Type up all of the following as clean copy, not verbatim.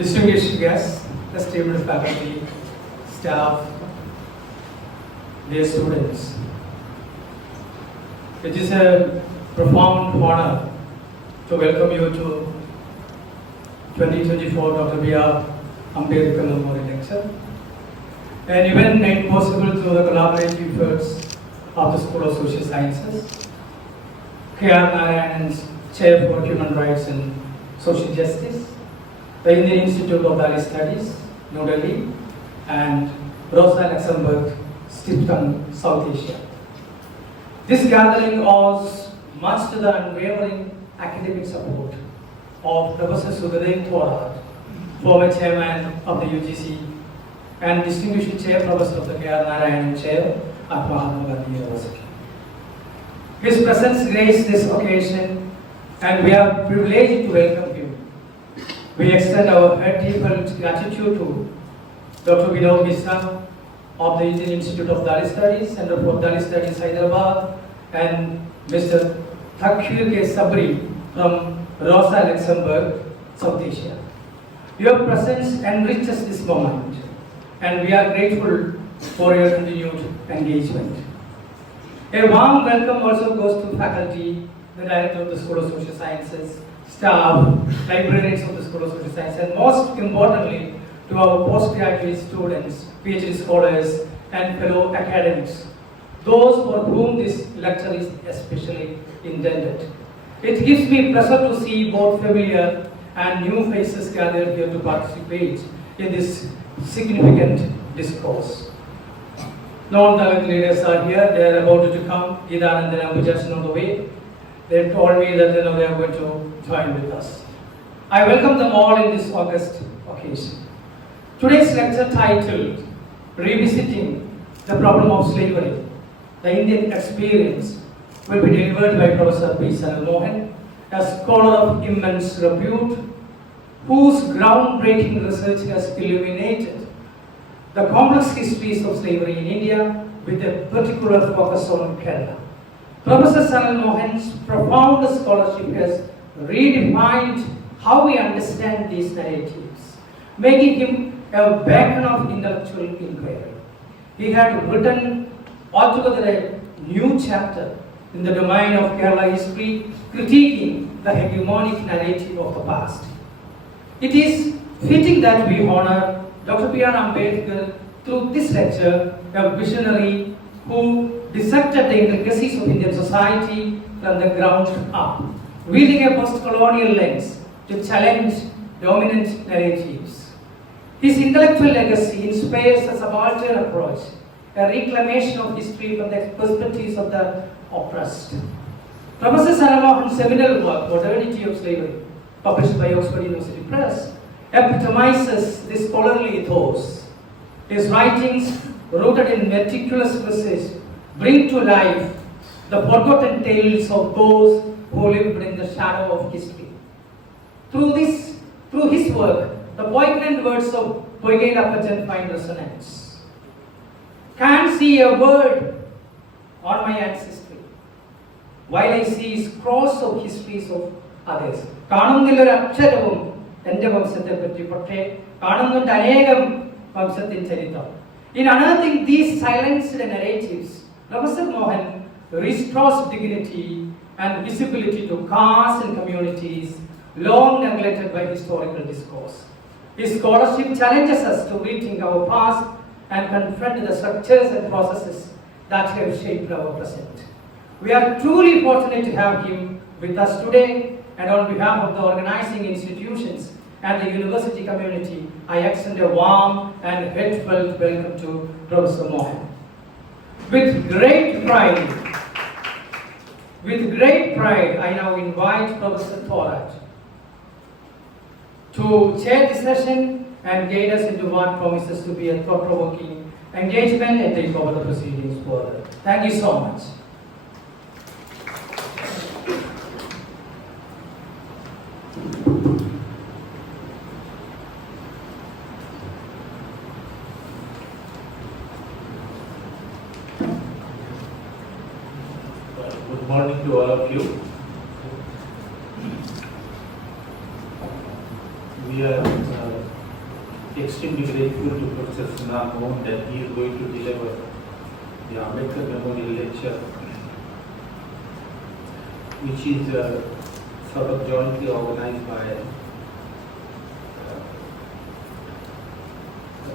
distinguished guests, esteemed faculty, staff, dear students. It is a profound honor to welcome you to 2024 Dr. B.R. Ambedkar Memorial Lecture, an event made possible through the collaborative efforts of the School of Social Sciences, K.R. Narayan's Chair for Human Rights and Social Justice, the Indian Institute of Valley Studies, New Delhi, and Rosa Luxemburg, Stiftung, South Asia. This gathering owes much to the unwavering academic support of Professor Sudadev Thorat, former chairman of the UGC and distinguished chair professor of the K.R. Narayan Chair at Mahatma Gandhi University. His presence graced this occasion and we are privileged to welcome him. We extend our heartfelt gratitude to Dr. Vinod Mishra of the Indian Institute of Valley Studies, Center for Valley Studies, Hyderabad, and Mr. Thakir K. Sabri from Rosa Luxemburg, South Asia. Your presence enriches this moment, and we are grateful for your continued engagement. A warm welcome also goes to faculty, the director of the School of Social Sciences, staff, librarians of the School of Social Sciences, and most importantly, to our postgraduate students, PhD scholars, and fellow academics, those for whom this lecture is especially intended. It gives me pleasure to see both familiar and new faces gathered here to participate in this significant discourse. Non-Dalit leaders are here, they are about to come. Idan and Ambujas on the way. They told me that they are going to join with us. I welcome them all in this August occasion. Today's lecture titled, Revisiting the Problem of Slavery, the Indian Experience, will be delivered by Professor P. Sanal Mohan, a scholar of immense repute, whose groundbreaking research has illuminated the complex histories of slavery in India with a particular focus on Kerala. Professor Sanal Mohan's profound scholarship has redefined how we understand these narratives, making him a beacon of intellectual inquiry. He had written altogether a new chapter in the domain of Kerala history, critiquing the hegemonic narrative of the past. It is fitting that we honor Dr. B.R. Ambedkar through this lecture, a visionary who dissected the intricacies of Indian society from the ground up, wielding a post-colonial lens to challenge dominant narratives. His intellectual legacy inspires a subaltern approach, a reclamation of history from the perspectives of the oppressed. Professor Sanal Mohan's seminal work, Modernity of Slavery, published by Oxford University Press, epitomizes this scholarly ethos. His writings, rooted in meticulous research, bring to life the forgotten tales of those who lived in the shadow of history. Through his work, the poignant words of Poigai Apachan find resonance. Can't see a word on my ancestry, while I see scrolls of histories of others. കാണുന്നില്ലൊരു അക്ഷരവും എൻ്റെ വംശത്തെ പറ്റി, പക്ഷേ കാണുന്നുണ്ട് അനേകം വംശത്തിൻ ചരിത്രം. In unearthing these silenced narratives, Professor Mohan restores dignity and visibility to castes and communities long neglected by historical discourse. His scholarship challenges us to rethink our past and confront the structures and processes that have shaped our present. We are truly fortunate to have him with us today, and on behalf of the organizing institutions and the university community, I extend a warm and heartfelt welcome to Professor Mohan. With great pride, I now invite Professor Thorat to chair the session and guide us into what promises to be a thought-provoking engagement and take over the proceedings further. Thank you so much. Good morning to all of you. We are extremely grateful to Professor Sanal Mohan that he is going to deliver the Ambedkar Memorial Lecture, which is sort of jointly organized by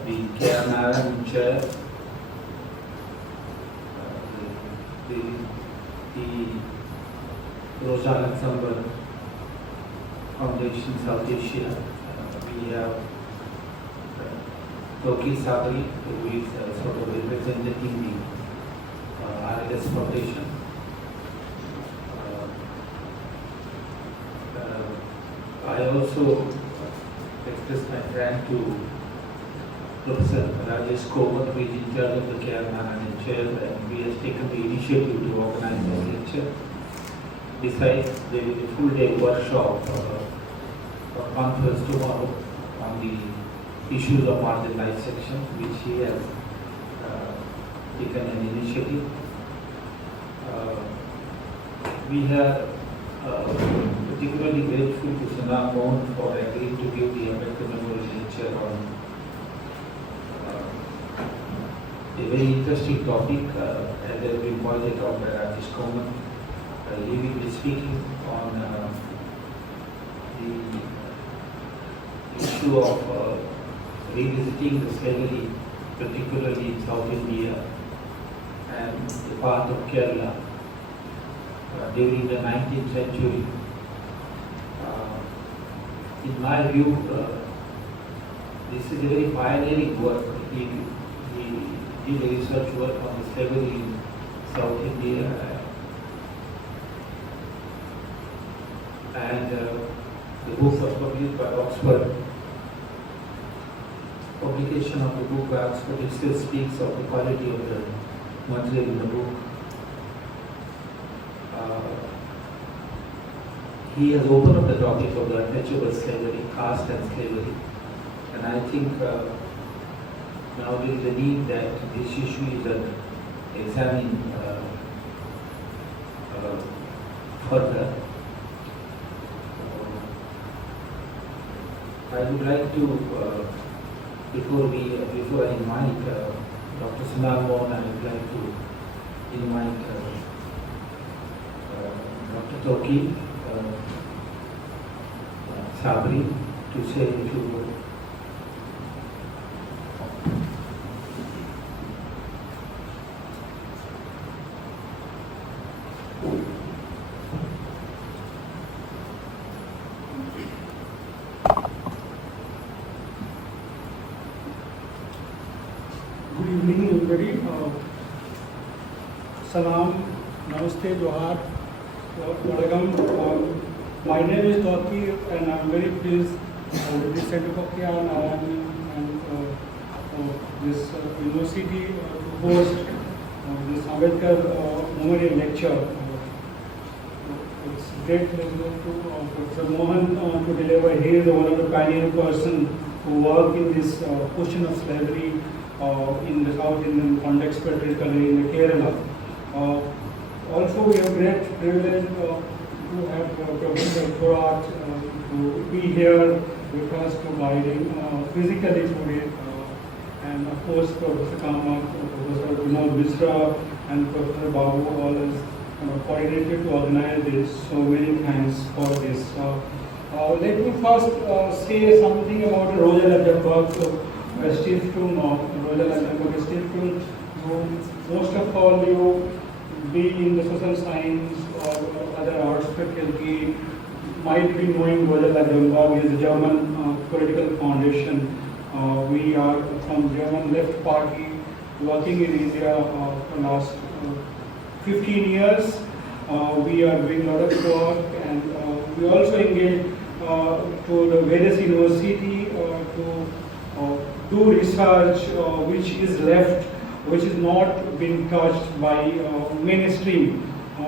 the K.R. Narayan Chair, the Roshan Ensemble Foundation South Asia. We have Toki Sabri, who is sort of representing the RLS Foundation. I also express my thanks to Professor Rajesh Kovat, who is in charge of the K.R. Narayan Chair, and we have taken the initiative to organize this lecture. Besides, there is a full day workshop or conference tomorrow on the issues of marginalized sections, which he has taken an initiative. We are particularly grateful to Sanal Mohan for agreeing to give the Ambedkar Memorial Lecture on a very interesting topic, as has been pointed out by Rajesh Komat. He will be speaking on the issue of revisiting the slavery, particularly in South India and the part of Kerala during the 19th century. In my view, this is a very pioneering work. He did a research work on the slavery in South India, and the books are published by Oxford. Publication of the book by Oxford, it still speaks of the quality of the material in the book. He has opened up the topic of the untouchable slavery, caste and slavery, and I think now there is a need that this issue is examined further. I would like to, before I invite Dr. Sanal Mohan, I would like to invite Dr. Toki Sabri to say a few words. Good evening, everybody. Salam, Namaste, Johar, Welcome. My name is Toki, and I'm very pleased with the Center for K.R. Narayan and this university to host this Ambedkar Memorial Lecture. It's great pleasure to Professor Mohan to deliver. He is one of the pioneer person who work in this question of slavery in the South Indian context, particularly in the Kerala. Also, we have great privilege to have Professor Thorat to be here with us to guiding physically today, and of course Professor Kamat, Professor Vinod Mishra, and Professor Babu all has coordinated to organize this. So many thanks for this. Let me first say something about Royal Edinburgh Stiftung, Royal Edinburgh Stiftung. Most of all, you be in the social science or other arts faculty might be knowing Royal Edinburgh is a German political foundation. We are from German Left Party, working in India for last 15 years. We are doing a lot of work, and we also engage to the various university to do research which is left, which is not being touched by mainstream.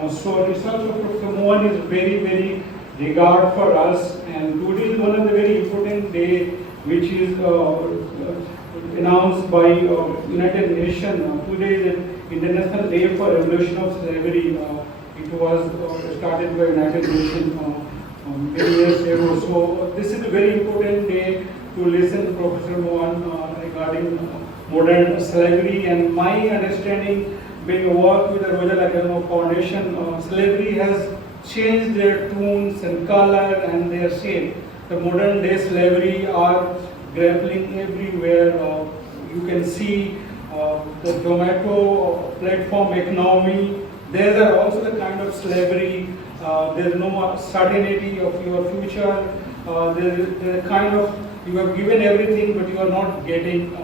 So research of Professor Mohan is very, very regard for us, and today is one of the very important day which is announced by United Nations. Today is the International Day for Abolition of Slavery. It was started by United Nations many years ago. So this is a very important day to listen to Professor Mohan regarding modern slavery. And my understanding, being work with the Royal Academy Foundation, slavery has changed their tunes and color and their shape. The modern day slavery are grappling everywhere. You can see the Zomato platform economy. There are also the kind of slavery. There is no certainty of your future. There are kind of, you have given everything but you are not getting.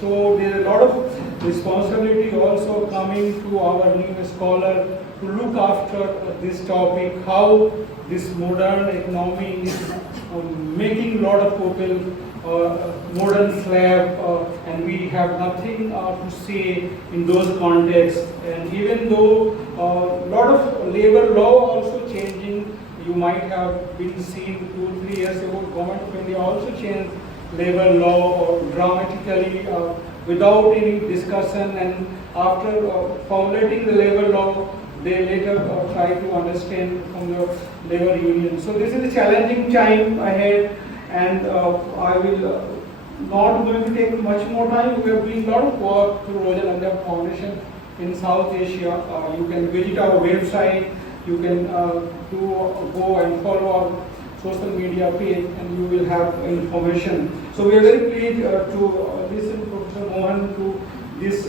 So there is a lot of responsibility also coming to our new scholar to look after this topic, how this modern economy is making a lot of people modern slave, and we have nothing to say in those contexts. And even though a lot of labor law also changing, you might have been seen 2-3 years ago, Government of India also changed labor law dramatically without any discussion, and after formulating the labor law, they later try to understand from the labor union. So this is a challenging time ahead, and I will not going to take much more time. We are doing a lot of work through Royal Academy Foundation in South Asia. You can visit our website, you can go and follow our social media page, and you will have information. So we are very pleased to listen to Professor Mohan to this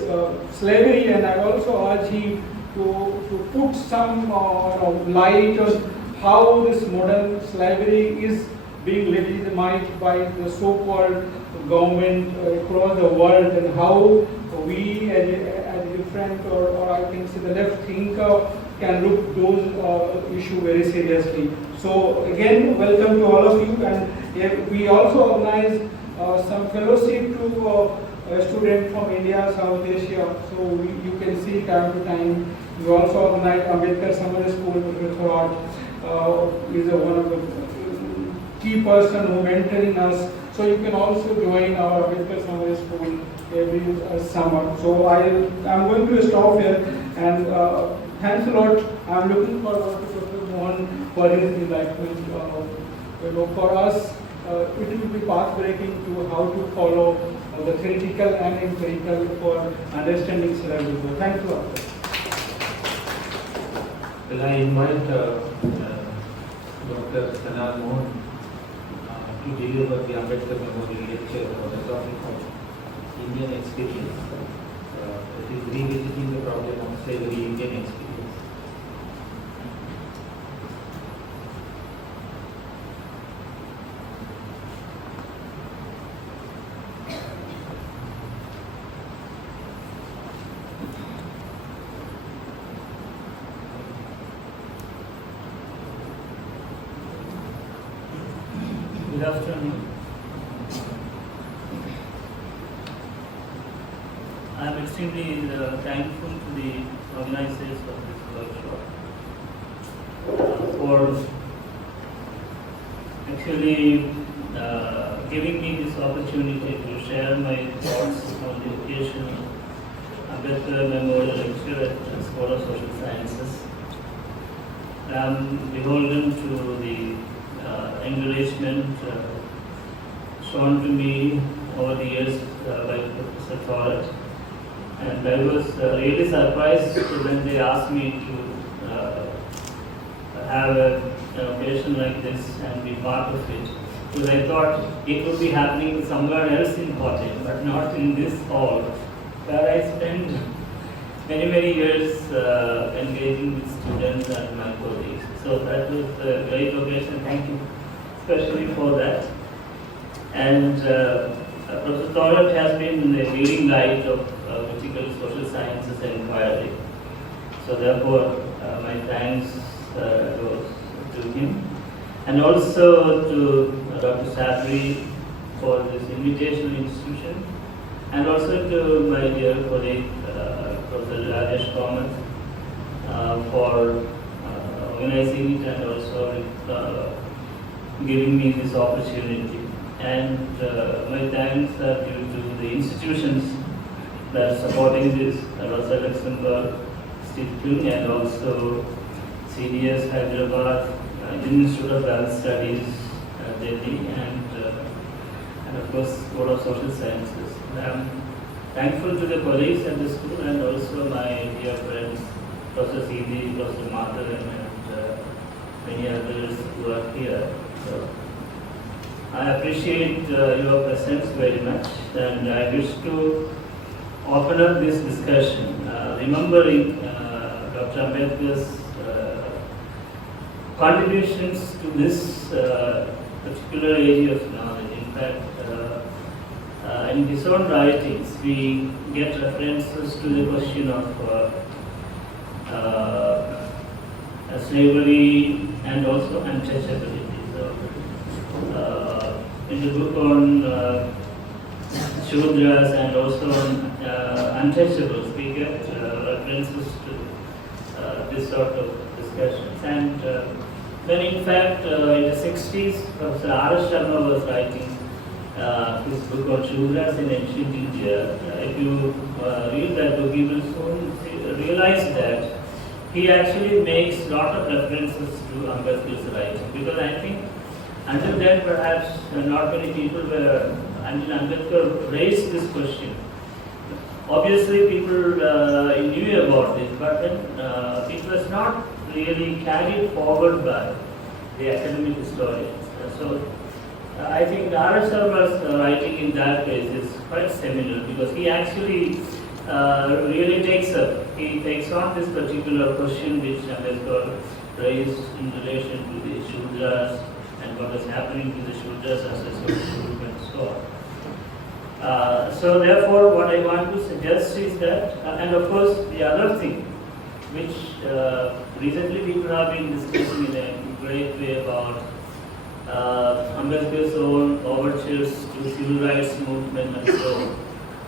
slavery, and I also urge him to put some light on how this modern slavery is being legitimized by the so-called government across the world, and how we as a different or I can say the left thinker can look those issues very seriously. So again, welcome to all of you, and we also organize some fellowship to students from India, South Asia. So you can see time to time. We also organize Ambedkar Summer School. Professor is one of the key person who mentoring us. So you can also join our Ambedkar Summer School every summer. So I'm going to stop here, and thanks a lot. I'm looking forward to Professor Mohan for his enlightenment. For us, it will be path-breaking to how to follow the theoretical and empirical for understanding slavery. Thanks a lot. Will I invite Dr. Sanal Mohan to deliver the Ambedkar Memorial Lecture on the topic of Indian experience. It is revisiting the problem of slavery Indian experience. Good afternoon. I am extremely thankful to the organizers of this workshop for actually giving me this opportunity to share my thoughts on the occasion of Ambedkar Memorial Lecture at the School of Social Sciences. I am beholden to the encouragement shown to me over the years by Professor Torres, and I was really surprised when they asked me to have an occasion like this and be part of it, because I thought it would be happening somewhere else in Kochi, but not in this hall, where I spent many years engaging with students and my colleagues. So that was a great occasion. Thank you especially for that. And Professor Torres has been the leading light of critical social sciences inquiry. So therefore, my thanks goes to him, and also to Dr. Sabri for this invitational institution, and also to my dear colleague Professor Rajesh Kamath for organizing it and also giving me this opportunity. And my thanks are due to the institutions that are supporting this, Rosa Luxemburg Institute and also CDS Hyderabad, Indian Institute of Balanced Studies, Delhi, and of course School of Social Sciences. I'm thankful to the colleagues at the school and also my dear friends, Professor Sidi, Professor Madhavan, and many others who are here. So, I appreciate your presence very much, and I wish to open up this discussion, remembering Dr. Ambedkar's contributions to this particular area of knowledge. In fact, in his own writings, we get references to the question of slavery and also untouchability. So, in the book on Shudras and also on untouchables, we get references to this sort of discussions. And when in fact in the 60s, Professor R.S. Sharma was writing his book on Shudras in ancient India. If you read that book, you will soon realize that he actually makes a lot of references to Ambedkar's writing, because I think until then perhaps not many people were, until Ambedkar raised this question. Obviously people knew about this, but then it was not really carried forward by the academic historians. So I think R.S. Sharma's writing in that case is quite seminal, because he actually really takes on this particular question which Ambedkar raised in relation to the Shudras and what was happening to the Shudras as a social group and so on. So therefore what I want to suggest is that, and of course the other thing which recently people have been discussing in a great way about Ambedkar's own overtures to the civil rights movement and so on,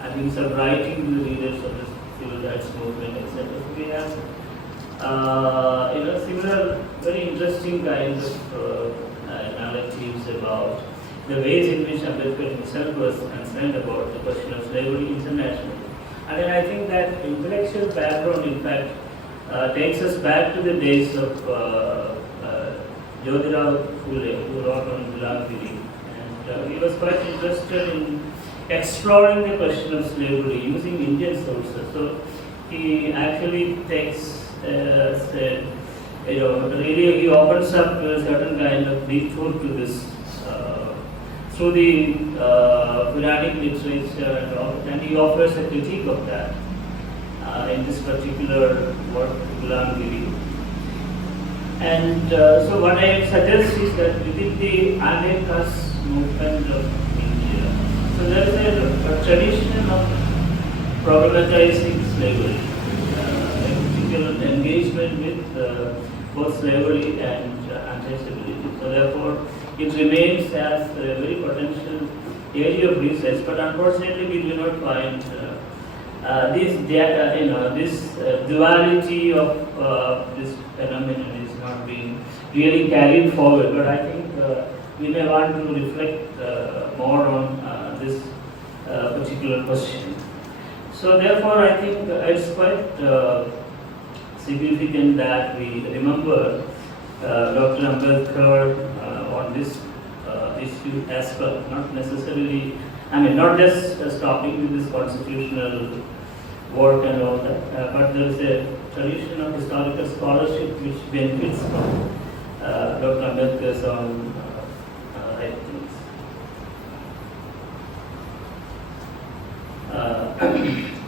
and in some writing to the leaders of the civil rights movement, etc. So we have similar very interesting kinds of narratives about the ways in which Ambedkar himself was concerned about the question of slavery internationally. And then I think that intellectual background, in fact, takes us back to the days of Jyotirao Phule, who wrote on Gulagiri. And he was quite interested in exploring the question of slavery using Indian sources. So he actually takes, really he opens up a certain kind of detour to this through the Puranic literature and all, and he offers a critique of that in this particular work, Gulagiri. And so what I suggest is that within the Ambedkar's movement of India, so there is a tradition of problematizing slavery, a particular engagement with both slavery and untouchability. So therefore, it remains as a very potential area of research, but unfortunately we do not find this duality of this phenomenon is not being really carried forward. But I think we may want to reflect more on this particular question. So therefore, I think it's quite significant that we remember Dr. Ambedkar on this issue as well, not necessarily, not just stopping with this constitutional work and all that, but there is a tradition of historical scholarship which benefits from Dr. Ambedkar's own writings.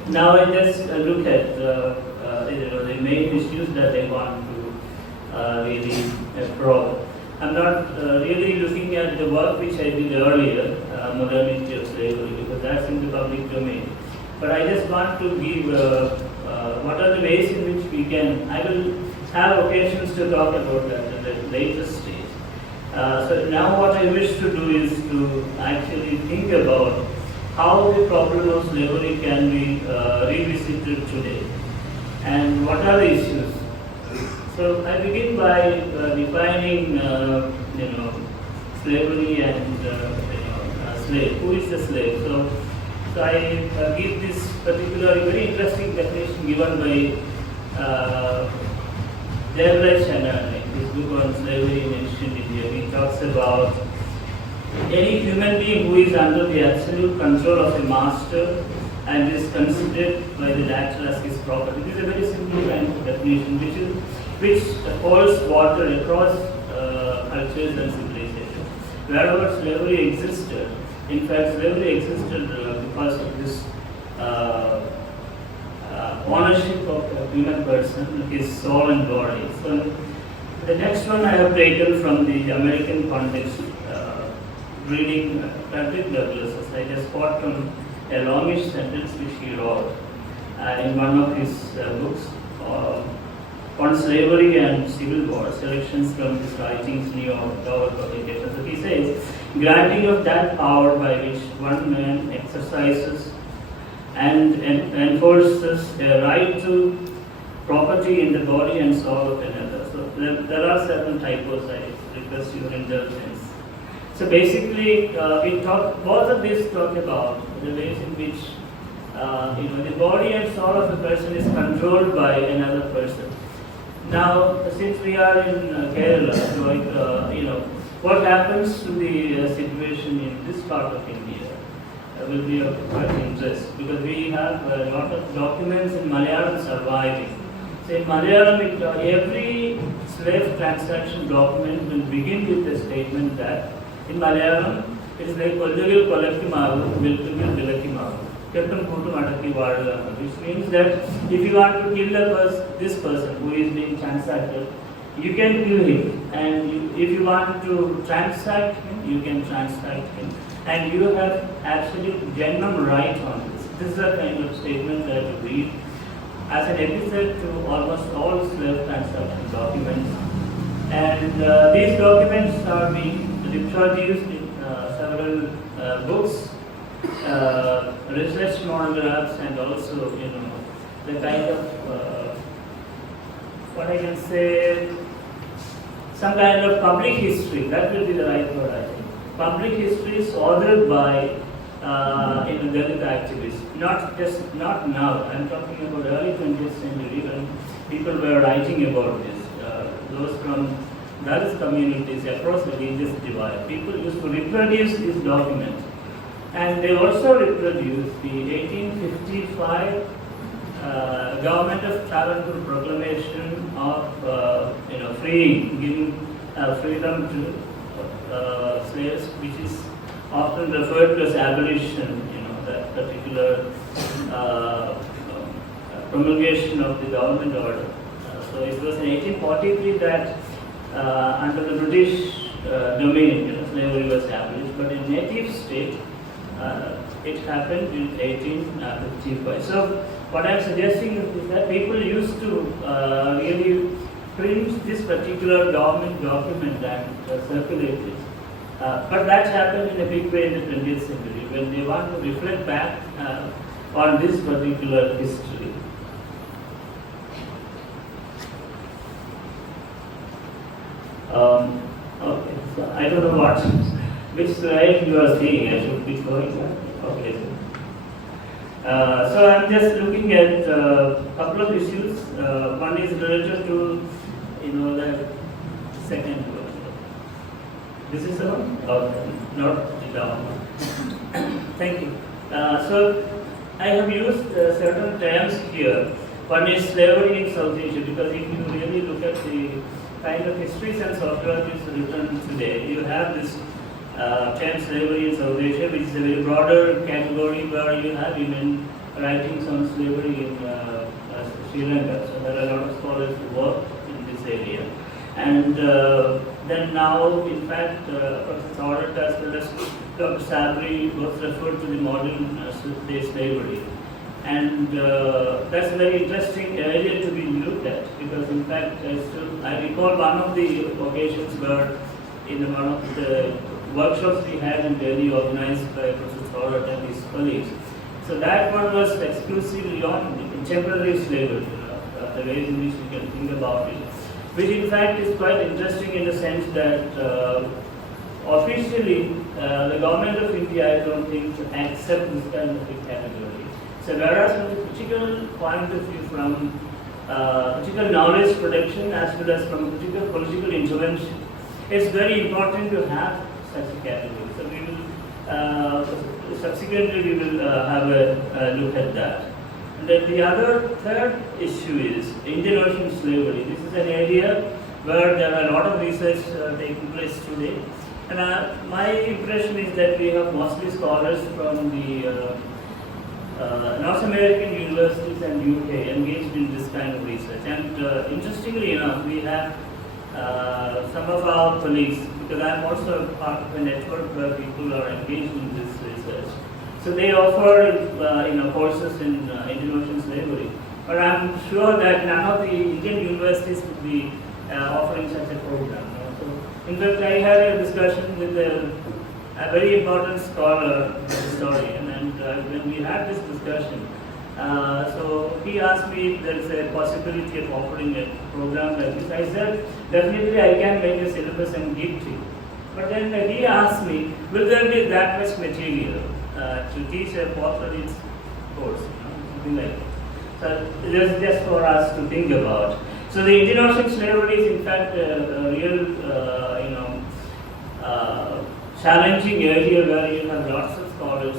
Now I just look at the main issues that I want to really probe. I'm not really looking at the work which I did earlier, Modernity of Slavery, because that's in the public domain. But I just want to give what are the ways in which we can, I will have occasions to talk about that at the later stage. So now what I wish to do is to actually think about how the problem of slavery can be revisited today, and what are the issues. So I begin by defining, slavery and slave. Who is the slave? So I give this particular very interesting definition given by Sanal. This book on slavery in ancient India, he talks about any human being who is under the absolute control of a master and is considered by the latter as his property. This is a very simple kind of definition which holds water across cultures and civilizations. Wherever slavery existed, in fact, slavery existed because of this ownership of a human person, his soul and body. So, the next one I have taken from the American context, reading Frederick Douglass. I just quote from a longish sentence which he wrote in one of his books on slavery and civil war, selections from his writings, New York Tower publications. So he says, granting of that power by which one man exercises and enforces a right to property in the body and soul of another. So there are certain typos, I request your indulgence. So basically, both of these talk about the ways in which the body and soul of a person is controlled by another person. Now, since we are in Kerala, what happens to the situation in this part of India will be of quite interest, because we have a lot of documents in Malayalam surviving. So in Malayalam, every slave transaction document will begin with a statement that in Malayalam, it is like Kollagil Kolakkimavu, Vilkugil Vilakkimavu, Kettam Kutu Madaki Vadalam, which means that if you want to kill this person who is being transacted, you can kill him, and if you want to transact him, you can transact him, and you have absolute genuine right on this. This is a kind of statement that you read as an episode to almost all slave transaction documents, and these documents are being reproduced in several books, research monographs, and also the kind of what I can say, some kind of public history. That will be the right word, I think. Public history is authored by Dalit activists. Not now. I'm talking about early 20th century when people were writing about this. Those from Dalit communities across the religious divide. People used to reproduce this document, and they also reproduced the 1855 Government of Travancore Proclamation of giving freedom to slaves, which is often referred to as abolition. That particular promulgation of the government order. So it was in 1843 that under the British domain, slavery was abolished, but in native state, it happened in 1855. So what I am suggesting is that people used to really print this particular government document and circulate it. But that happened in a big way in the 20th century when they want to reflect back on this particular history. Okay, so I don't know which slide you are seeing. I should be going back. Okay. So I'm just looking at a couple of issues. One is related to the second one. This is the one? Okay, not the down one. Thank you. So I have used certain terms here. One is slavery in South Asia, because if you really look at the kind of histories and sociologies written today, you have this term slavery in South Asia, which is a very broader category where you have even writings on slavery in Sri Lanka. So there are a lot of scholars who work in this area. And then now, in fact, Professor Audit as well as Dr. Sabri both referred to the modern day slavery. And that's a very interesting area to be looked at, because in fact, I recall one of the occasions where in one of the workshops we had in Delhi organized by Professor Audit and his colleagues. So that one was exclusively on temporary slavery, the ways in which we can think about it, which in fact is quite interesting in the sense that officially the government of India, I don't think, accept this kind of a category. So whereas from the critical point of view from critical knowledge production as well as from critical political intervention. It's very important to have such a category. So we will subsequently we will have a look at that. And then the third issue is Indian Ocean slavery. This is an area where there are a lot of research taking place today. And my impression is that we have mostly scholars from the North American universities and UK engaged in this kind of research. And interestingly enough, we have some of our colleagues, because I am also part of a network where people are engaged in this research. So they offer courses in Indian Ocean slavery. But I am sure that none of the Indian universities would be offering such a program. So in fact, I had a discussion with a very important scholar, historian, and when we had this discussion, so he asked me if there is a possibility of offering a program like this. I said, definitely I can make a syllabus and give to you. But then he asked me, will there be that much material to teach a postgraduate course, something like that. So this is just for us to think about. So the Indian Ocean slavery is in fact a real, challenging area where you have lots of scholars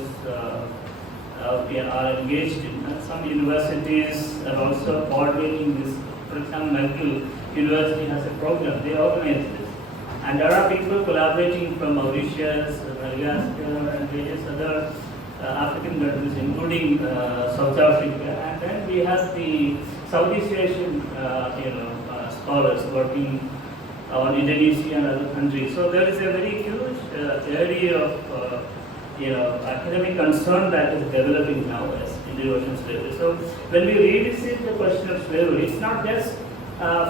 are engaged in. And some universities are also coordinating this. For example, Medical University has a program, they organize this. And there are people collaborating from Mauritius, Madagascar, and various other African countries, including South Africa. And then we have the Southeast Asian, scholars working on Indonesia and other countries. So there is a very huge area of academic concern that is developing now as Indian Ocean slavery. So when we revisit the question of slavery, it's not just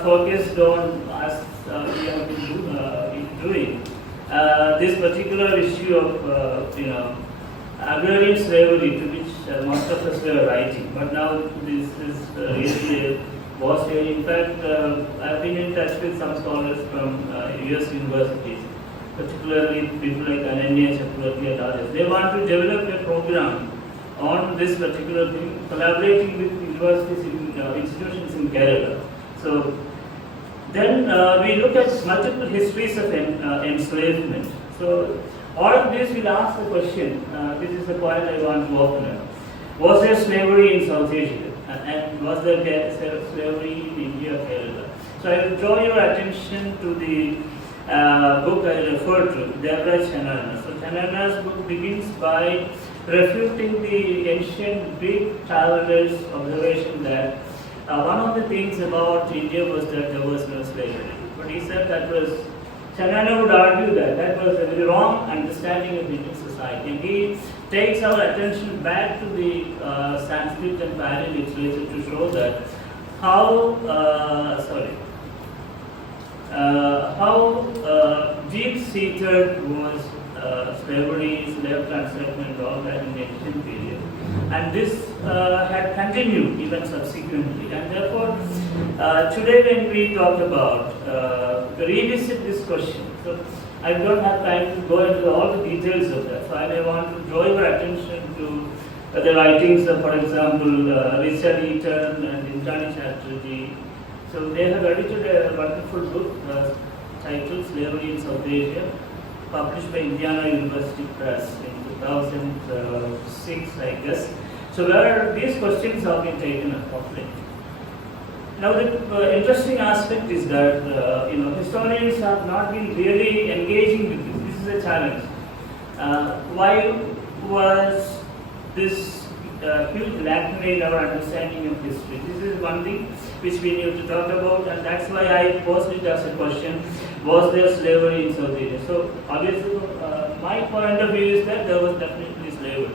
focused on as we have been doing this particular issue of agrarian slavery, to which most of us were writing. But now this is really a vast area. In fact, I've been in touch with some scholars from US universities, particularly people like Ananya Chakravarti and others. They want to develop a program on this particular thing, collaborating with universities institutions in Kerala. So then we look at multiple histories of enslavement. So all of this will ask the question, this is the point I want to open up. Was there slavery in South Asia? And was there slavery in India, Kerala? So I will draw your attention to the book I referred to, Deborah Chanana. So Chanana's book begins by refuting the ancient Greek travelers' observation that one of the things about India was that there was no slavery. But he said Chanana would argue that was a very wrong understanding of Indian society. And he takes our attention back to the Sanskrit and Pali literature to show that how deep-seated was slavery, slave transshipment, all that in the ancient period. And this had continued even subsequently. And therefore, today when we talk about, revisit this question, so I don't have time to go into all the details of that. So I may want to draw your attention to the writings of, for example, Richard Eaton and Untitled Chapter. So they have edited a wonderful book titled Slavery in South Asia, published by Indiana University Press in 2006, I guess. So where these questions have been taken up properly. Now the interesting aspect is that historians have not been really engaging with this. This is a challenge. Why was this huge lacuna in our understanding of history? This is one thing which we need to talk about, and that's why I posed it as a question: was there slavery in South Asia? So obviously, my point of view is that there was definitely slavery.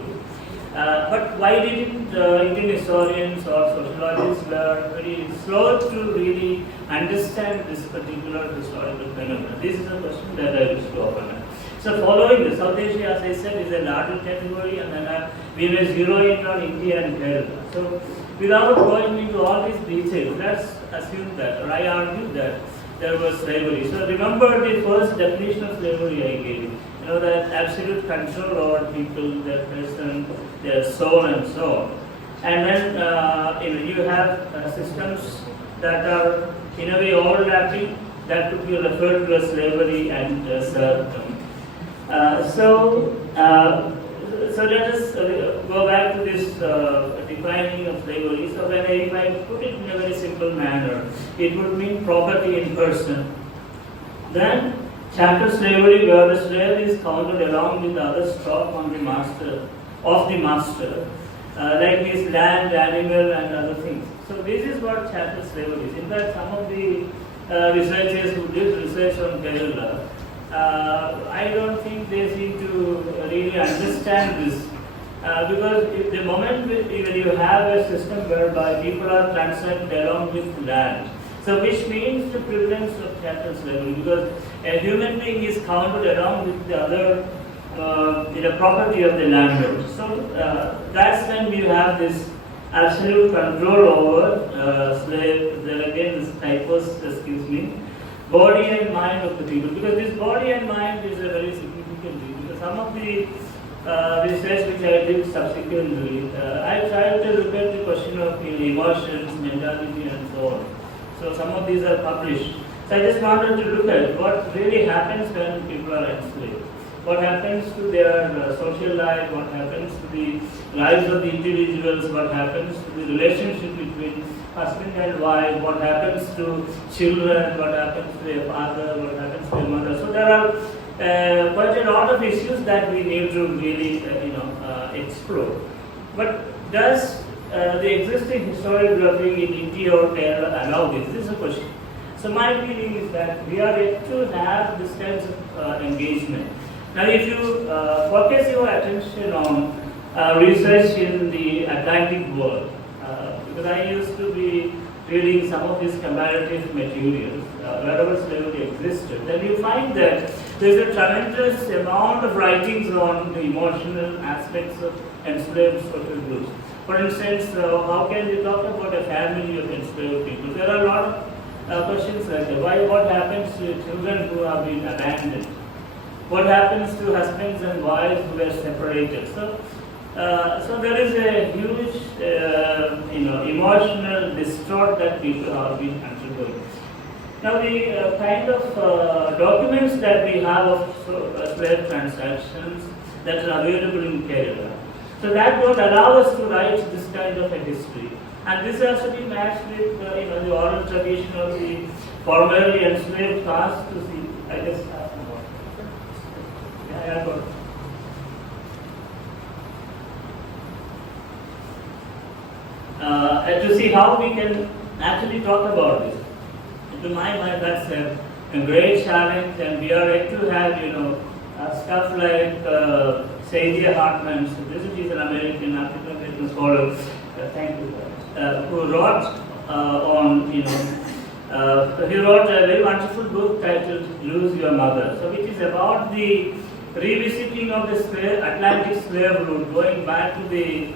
But why didn't Indian historians or sociologists were very slow to really understand this particular historical phenomenon? This is a question that I wish to open up. So following this, South Asia, as I said, is a larger category, and then we may zero in on India and Kerala. So without going into all these details, let's assume that, or I argue that there was slavery. So remember the first definition of slavery I gave. That absolute control over people, their person, their soul, and so on. And then you have systems that are in a way overlapping that could be referred to as slavery and serfdom. So let us go back to this defining of slavery. So if I put it in a very simple manner, it would mean property in person. Then chattel slavery, where the slave is counted along with the other stock on the master, like his land, animal, and other things. So this is what chattel slavery is. In fact, some of the researchers who did research on Kerala, I don't think they seem to really understand this. Because if the moment when you have a system whereby people are transacted along with land, so which means the prevalence of chattel slavery, because a human being is counted along with the other property of the landlord. So that's when you have this absolute control over slave. There again, this typos, excuse me, body and mind of the people. Because this body and mind is a very significant thing. Because some of the research which I did subsequently, I tried to look at the question of emotions, mentality, and so on. So some of these are published. So I just wanted to look at what really happens when people are enslaved. What happens to their social life, what happens to the lives of the individuals, what happens to the relationship between husband and wife, what happens to children, what happens to a father, what happens to a mother. So there are quite a lot of issues that we need to really explore. But does the existing historiography in India or Kerala allow this? This is a question. So my feeling is that we are yet to have this kind of engagement. Now, if you focus your attention on research in the Atlantic world, because I used to be reading some of these comparative materials wherever slavery existed, then you find that there's a tremendous amount of writings on the emotional aspects of enslaved social groups. For instance, how can we talk about a family of enslaved people? There are a lot of questions like that. What happens to children who have been abandoned? What happens to husbands and wives who were separated? So there is a huge, emotional distort that people have been undergoing. Now, the kind of documents that we have of slave transactions that are available in Kerala, so that don't allow us to write this kind of a history. And this has to be matched with the oral tradition of the formerly enslaved caste to see. I guess. Yeah, got it. To see how we can actually talk about this. To my mind, that's a great challenge, and we are yet to have stuff like Saidiya Hartman. So this is an American African scholar. Thank you. Who wrote on he wrote a very wonderful book titled "Lose Your Mother," so which is about the revisiting of the Atlantic slave route, going back to the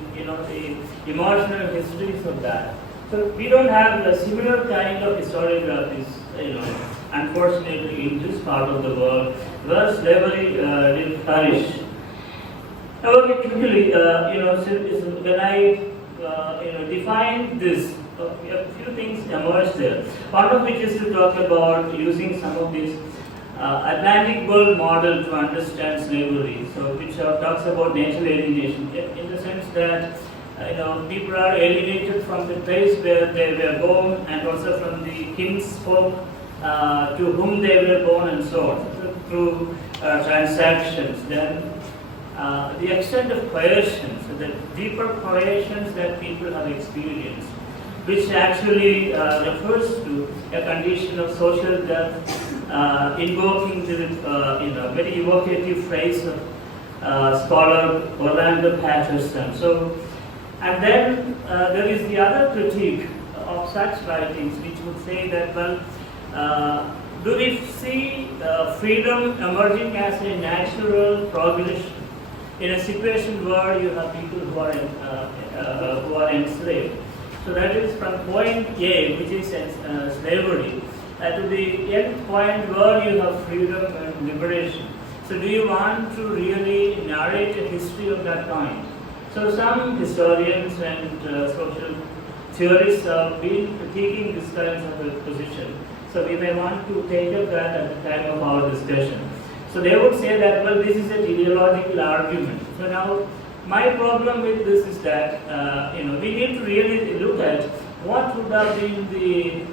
emotional histories of that. So we don't have a similar kind of historiographies, unfortunately, in this part of the world where slavery did flourish. Now, quickly, when I define this, a few things emerged there. One of which is to talk about using some of these Atlantic world model to understand slavery, so which talks about natural alienation, in the sense that people are alienated from the place where they were born, and also from the kinsfolk to whom they were born, and so on, so through transactions. Then the extent of coercion, so the deeper coercions that people have experienced, which actually refers to a condition of social death, invoking the very evocative phrase of scholar Orlando Patterson. So, and then there is the other critique of such writings, which would say that, well, do we see freedom emerging as a natural progression in a situation where you have people who are enslaved? So that is from point A, which is slavery, to the end point where you have freedom and liberation. So do you want to really narrate a history of that kind? So some historians and social theorists have been critiquing this kind of a position. So we may want to take up that at the time of our discussion. So they would say that, well, this is a teleological argument. So now, my problem with this is that, we need to really look at what would have been the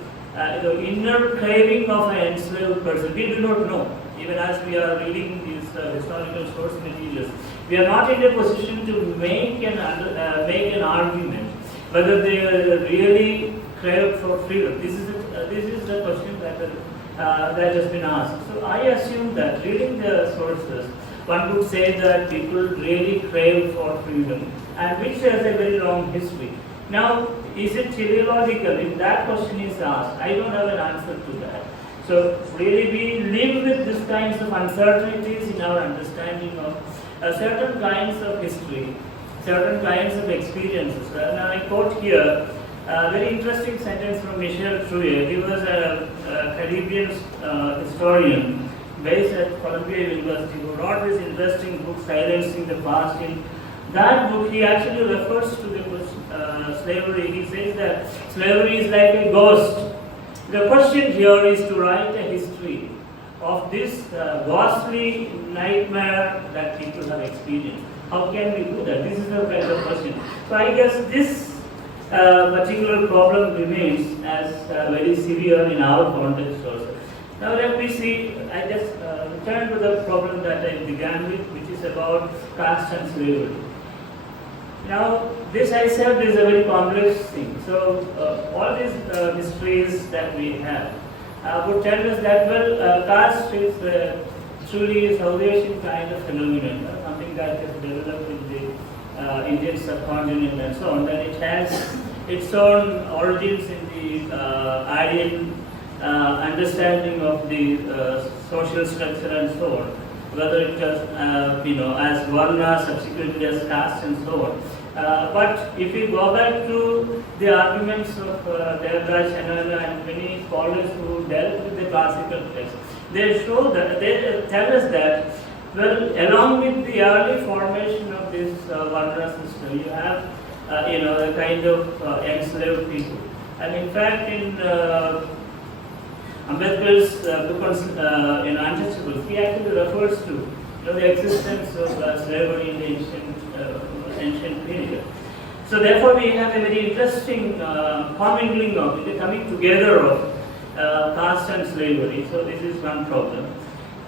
inner craving of an enslaved person. We do not know, even as we are reading these historical source materials. We are not in a position to make an argument whether they really craved for freedom. This is the question that has been asked. So I assume that reading the sources, one would say that people really crave for freedom, and which has a very long history. Now, is it teleological? If that question is asked, I don't have an answer to that. So really we live with these kinds of uncertainties in our understanding of certain kinds of history, certain kinds of experiences. And I quote here a very interesting sentence from Michel Trouillet. He was a Caribbean historian based at Columbia University who wrote this interesting book, Silencing the Past. In that book, he actually refers to the slavery. He says that slavery is like a ghost. The question here is to write a history of this ghostly nightmare that people have experienced. How can we do that? This is the kind of question. So I guess this particular problem remains as very severe in our context also. Now let me see, I just return to the problem that I began with, which is about caste and slavery. Now, this I said is a very complex thing. So, all these histories that we have would tell us that, well, caste is truly a South Asian kind of phenomenon, something that is developed in the Indian subcontinent and so on. Then it has its own origins in the Aryan understanding of the social structure and so on. Whether it was, as Varna, subsequently as caste and so on. But if we go back to the arguments of Devraj, Sanal and many scholars who dealt with the classical text, they show that, they tell us that, well, along with the early formation of this Varna system, you have, a kind of enslaved people. And in fact, in Ambedkar's book on Untouchables, he actually refers to the existence of slavery in the ancient period. So therefore we have a very interesting commingling of it, the coming together of caste and slavery. So this is one problem.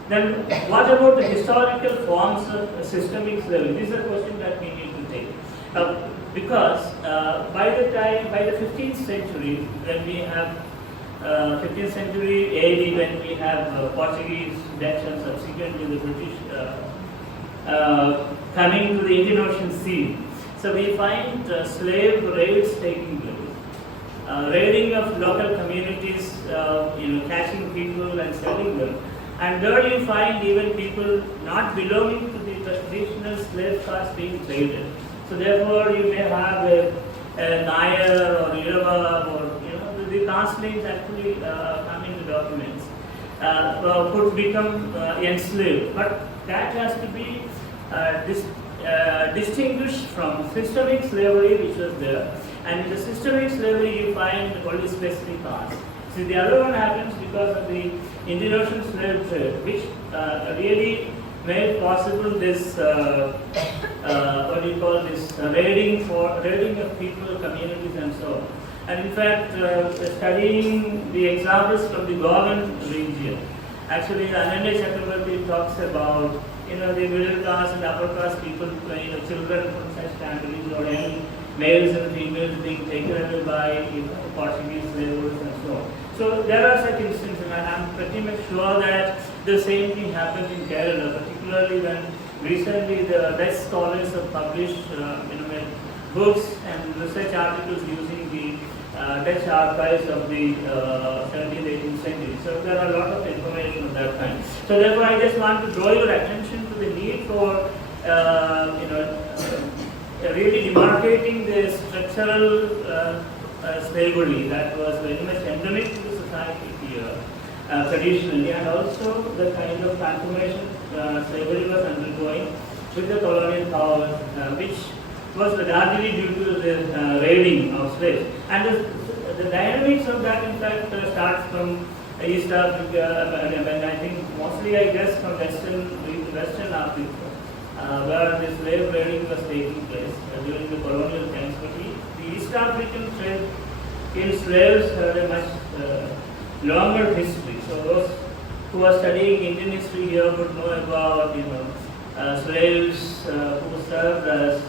Then what about the historical forms of systemic slavery? This is a question that we need to take. Because by the 15th century, when we have 15th century AD, when we have Portuguese, Dutch and subsequently the British coming to the Indian Ocean Sea. So we find slave raids taking place, raiding of local communities, catching people and selling them. And there you find even people not belonging to the traditional slave caste being traded. So therefore you may have a Nair or Irava or the caste names actually come in the documents, could become enslaved. But that has to be distinguished from systemic slavery which was there. And in the systemic slavery you find only specific castes. See, the other one happens because of the Indian Ocean slave trade, which really made possible this raiding of people, communities and so on. And in fact, studying the examples from the Govan region, actually Anand Chakravarti talks about the middle class and upper class people, children from such families or young males and females being taken away by Portuguese laborers and so on. So there are such instances, and I am pretty much sure that the same thing happened in Kerala, particularly when recently the Dutch scholars have published books and research articles using the Dutch archives of the 17th, 18th century. So there are a lot of information of that kind. So therefore I just want to draw your attention to the need for really demarcating the structural slavery that was very much endemic to the society here traditionally, and also the kind of transformation slavery was undergoing with the colonial powers, which was largely due to the raiding of slaves. And the dynamics of that, in fact, starts from East Africa, and I think mostly, I guess, from Western Africa, where the slave raiding was taking place during the colonial times. But the East African trade in slaves had a much longer history. So those who are studying Indian history here would know about, slaves who served as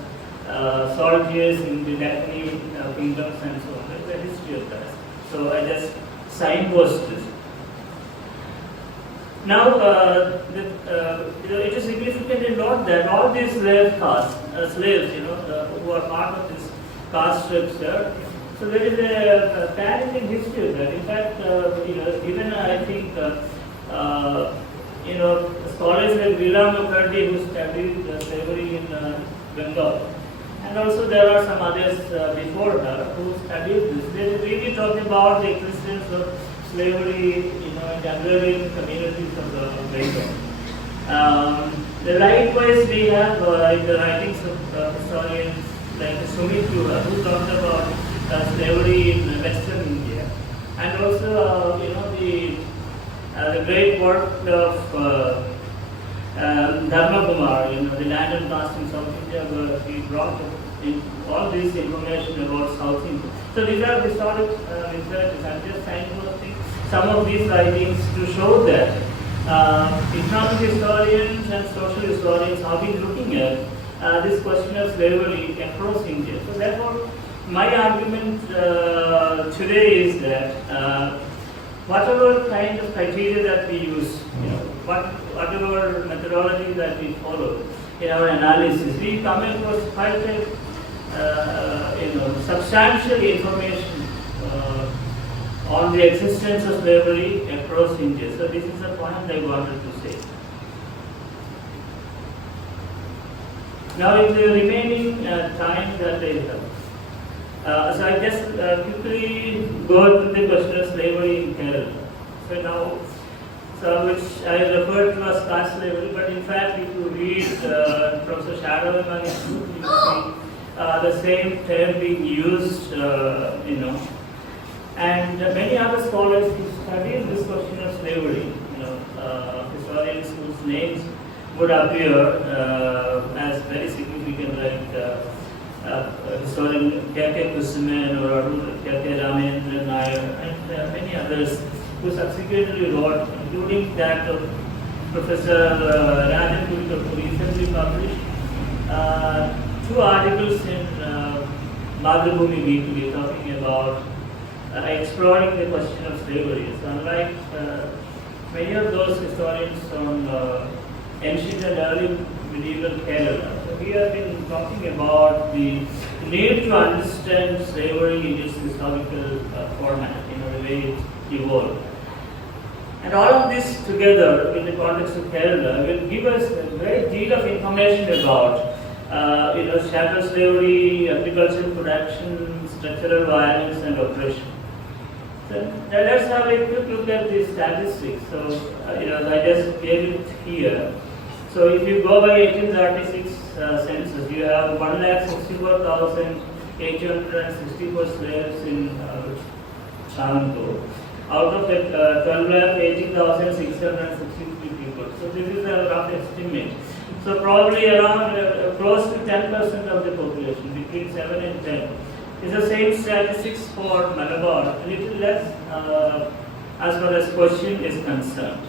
soldiers in the Daphne kingdoms and so on. There's a history of that. So I just signpost this. Now, it is significant to note that all these slaves, who are part of this caste structure, so there is a parallel history of that. In fact, even I think, scholars like Viram Mukherjee who studied slavery in Bengal, and also there are some others before her who studied this. They really talk about the existence of slavery, in agrarian communities of the Bengal. Likewise, we have in the writings of historians like Sumit Yuva, who talked about slavery in Western India, and also the great work of Dharma Kumar, the land and caste in South India, where he brought in all this information about South India. So these are historic researches. I'm just signposting some of these writings to show that economic historians and social historians have been looking at this question of slavery across India. So therefore, my argument today is that whatever kind of criteria that we use, whatever methodology that we follow in our analysis, we come across quite substantial information on the existence of slavery across India. So this is the point I wanted to say. Now, in the remaining time that I have, so I just quickly go to the question of slavery in Kerala. Which I referred to as caste slavery, but in fact, if you read Professor Shadowman's book, you see the same term being used, and many other scholars who studied this question of slavery, historians whose names would appear as very significant, like historian K.K. Kusuman or K.K. Ramendra Nair, and many others who subsequently wrote, including that of Professor Rajan Kulkar, who recently published 2 articles in Madhubhumi Weekly talking about exploring the question of slavery. So unlike many of those historians on ancient and early medieval Kerala, so we have been talking about the need to understand slavery in its historical format, the way it evolved. And all of this together in the context of Kerala will give us a great deal of information about chattel slavery, agricultural production, structural violence and oppression. So now let's have a quick look at the statistics. So I just gave it here. So if you go by 1836 census, you have 1,64,864 slaves in Travancore. Out of it, 12,18,663 people. So this is a rough estimate. So probably around close to 10% of the population, between 7 and 10. Is the same statistics for Malabar, a little less as far as question is concerned.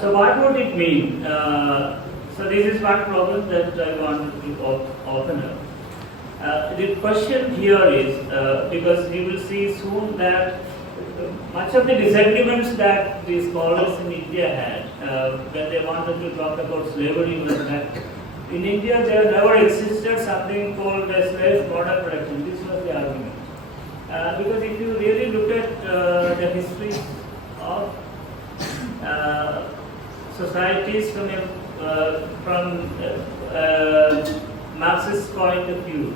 So what would it mean? So this is one problem that I wanted to open up. The question here is, because we will see soon that much of the disagreements that the scholars in India had when they wanted to talk about slavery was that in India there never existed something called a slave model production. This was the argument. Because if you really look at the history of societies from Marxist point of view,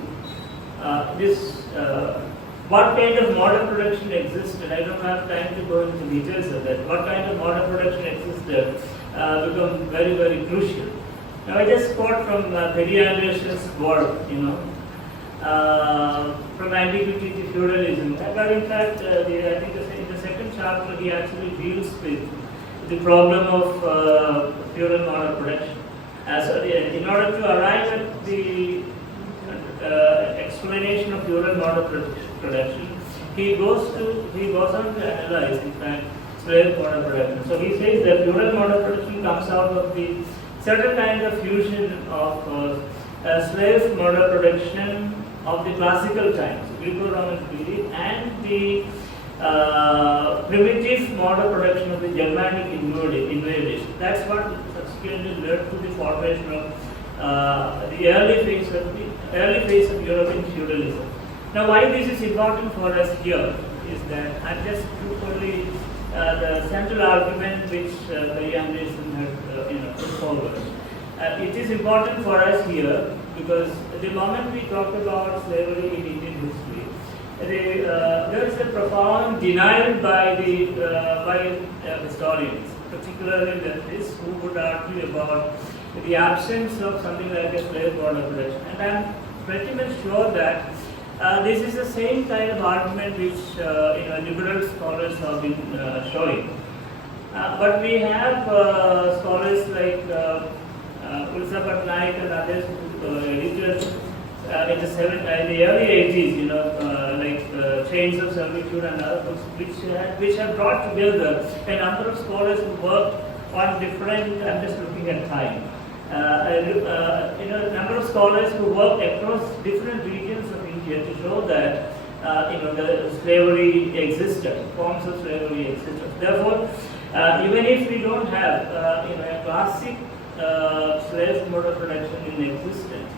what kind of modern production existed, I don't have time to go into details of that, what kind of modern production existed become very, very crucial. Now I just quote from Anderson's work, from antiquity to feudalism. But in fact, I think in the second chapter he actually deals with the problem of feudal model production. So in order to arrive at the explanation of feudal model production, he goes on to analyze, in fact, slave model production. So he says that feudal model production comes out of the certain kind of fusion of slave model production of the classical times, Greco-Roman period, and the primitive model production of the Germanic invasion. That's what subsequently led to the formation of the early phase of European feudalism. Now, why this is important for us here is that I just took only the central argument which Anderson had put forward. It is important for us here because the moment we talk about slavery in Indian history, there is a profound denial by historians, particularly leftists, who would argue about the absence of something like a slave model production. And I'm pretty much sure that this is the same kind of argument which liberal scholars have been showing. But we have scholars like Ulsa Patnaik and others who edited in the early 80s, like Chains of Servitude and other books, which have brought together a number of scholars who worked on different. I'm just looking at time. A number of scholars who worked across different regions of India to show that the slavery existed, forms of slavery existed. Therefore, even if we don't have a classic slave model production in existence,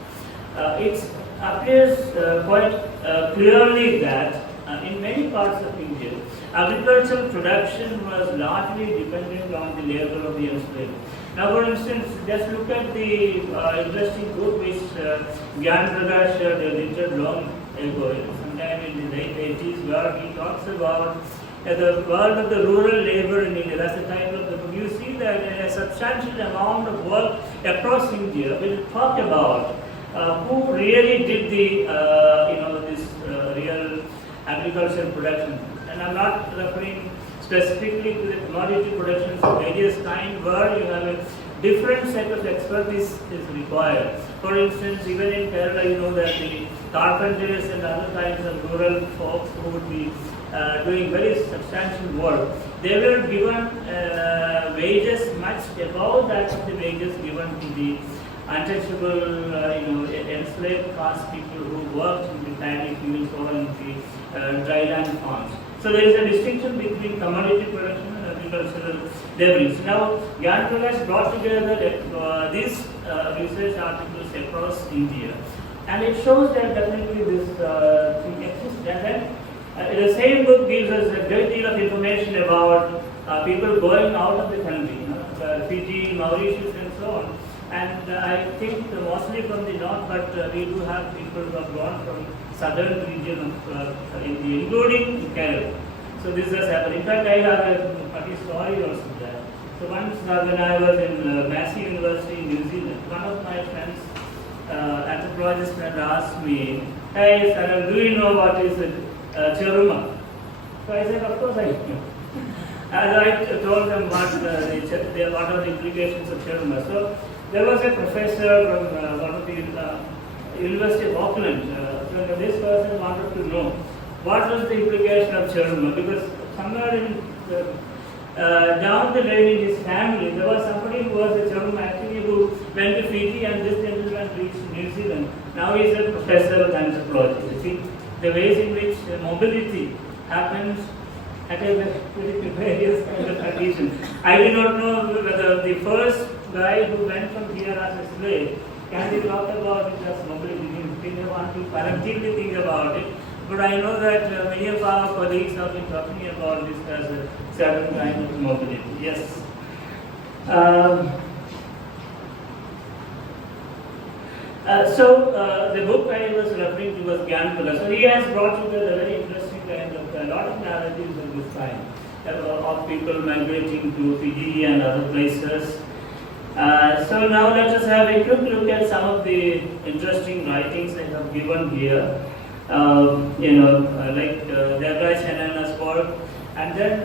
it appears quite clearly that in many parts of India, agricultural production was largely dependent on the labor of the enslaved. Now, for instance, just look at the interesting book which Gyan Prakash edited long ago, sometime in the late 80s, where he talks about the world of the rural labor in India. That's the title of the book. You see that a substantial amount of work across India will talk about who really did this real agricultural production. And I'm not referring specifically to the commodity productions of various kinds where you have a different set of expertise is required. For instance, even in Kerala, you know that the carpenters and other kinds of rural folks who would be doing very substantial work, they were given wages much above that of the wages given to the untouchable, enslaved caste people who worked in the paddy fields or in the dryland farms. So there is a distinction between commodity production and agricultural laboring. So now, Gyan Prakash brought together these research articles across India, and it shows that definitely this thing exists. And then the same book gives us a great deal of information about people going out of the country, Fiji, Mauritius, and so on. And I think mostly from the north, but we do have people who have gone from southern region of India, including Kerala. So this has happened. In fact, I have a funny story also there. So once when I was in Massey University in New Zealand, one of my friends, anthropologist friend, asked me, "Hey, Sanal, do you know what is Cheruma?" So I said, "Of course I know." As I told them what are the implications of Cheruma. So there was a professor from one of the University of Auckland. So this person wanted to know what was the implication of Cheruma, because somewhere in down the lane in his family, there was somebody who was a Cheruma actually who went to Fiji, and this gentleman reached New Zealand. Now he is a professor of anthropology. You see the ways in which mobility happens at a various kind of conditions. I do not know whether the first guy who went from here as a slave can be talked about it as mobility. We may want to collectively think about it, but I know that many of our colleagues have been talking about this as a certain kind of mobility. Yes. So the book I was referring to was Gyan Prakash. So he has brought together a very interesting kind of a lot of narratives of this kind of people migrating to Fiji and other places. So now let us have a quick look at some of the interesting writings I have given here. Deborah Chenana's work. And then,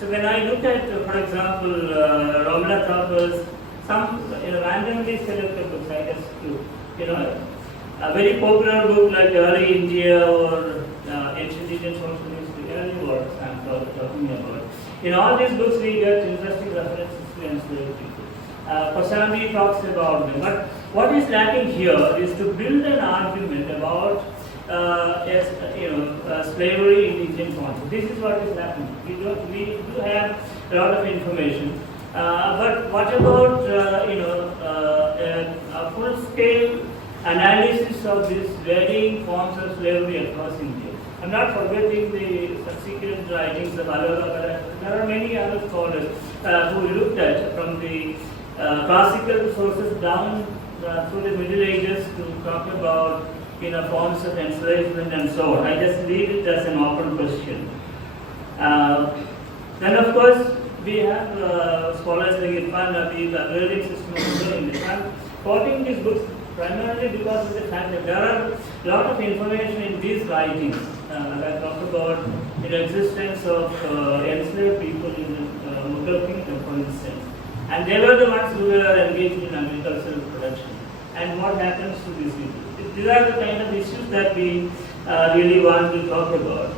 so when I look at, for example, Romla Thapper's, some randomly selected books, I just a very popular book like Early India or Ancient Indian Social History, early works I'm talking about. In all these books, we get interesting references to enslaved people. Kosami talks about them, but what is lacking here is to build an argument about slavery in Indian context. This is what is happening. We do have a lot of information, but what about a full-scale analysis of these varying forms of slavery across India? I'm not forgetting the subsequent writings of Alora, but there are many other scholars who looked at from the classical sources down through the Middle Ages to talk about forms of enslavement and so on. I just leave it as an open question. Then of course we have scholars like Irfan Nabi, the agrarian system of India. I'm quoting these books primarily because of the fact that there are a lot of information in these writings that talk about the existence of enslaved people in the Mughal kingdom, for instance. And they were the ones who were engaged in agricultural production. And what happens to these people? These are the kind of issues that we really want to talk about.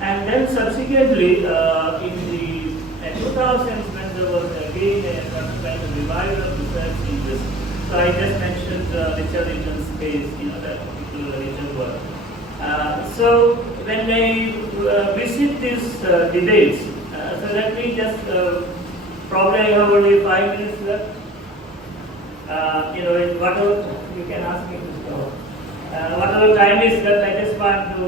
And then subsequently, in the 2000s, when there was again a kind of revival of research in this, so I just mentioned Richard Hinton's case, that particular Richard work. So when I visit these debates, so let me just, probably I have only 5 minutes left. Whatever you can ask me to stop. Whatever time is left, I just want to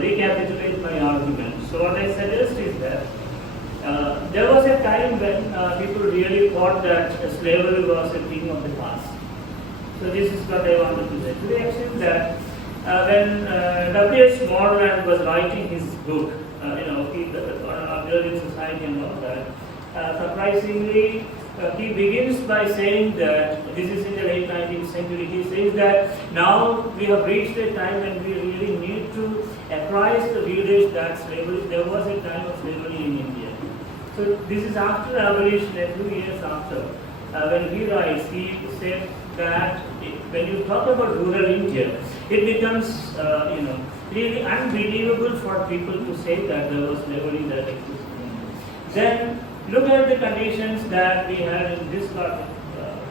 recapitulate my argument. So what I suggest is that there was a time when people really thought that slavery was a thing of the past. So this is what I wanted to say. To the extent that when W.H. Mohan was writing his book, on Agrarian Society and all that, surprisingly, he begins by saying that, this is in the late 19th century, he says that now we have reached a time when we really need to apprise the readers that there was a time of slavery in India. So this is after abolition, a few years after. When he writes, he said that when you talk about rural India, it becomes really unbelievable for people to say that there was slavery that existed. Then look at the conditions that we had in this part of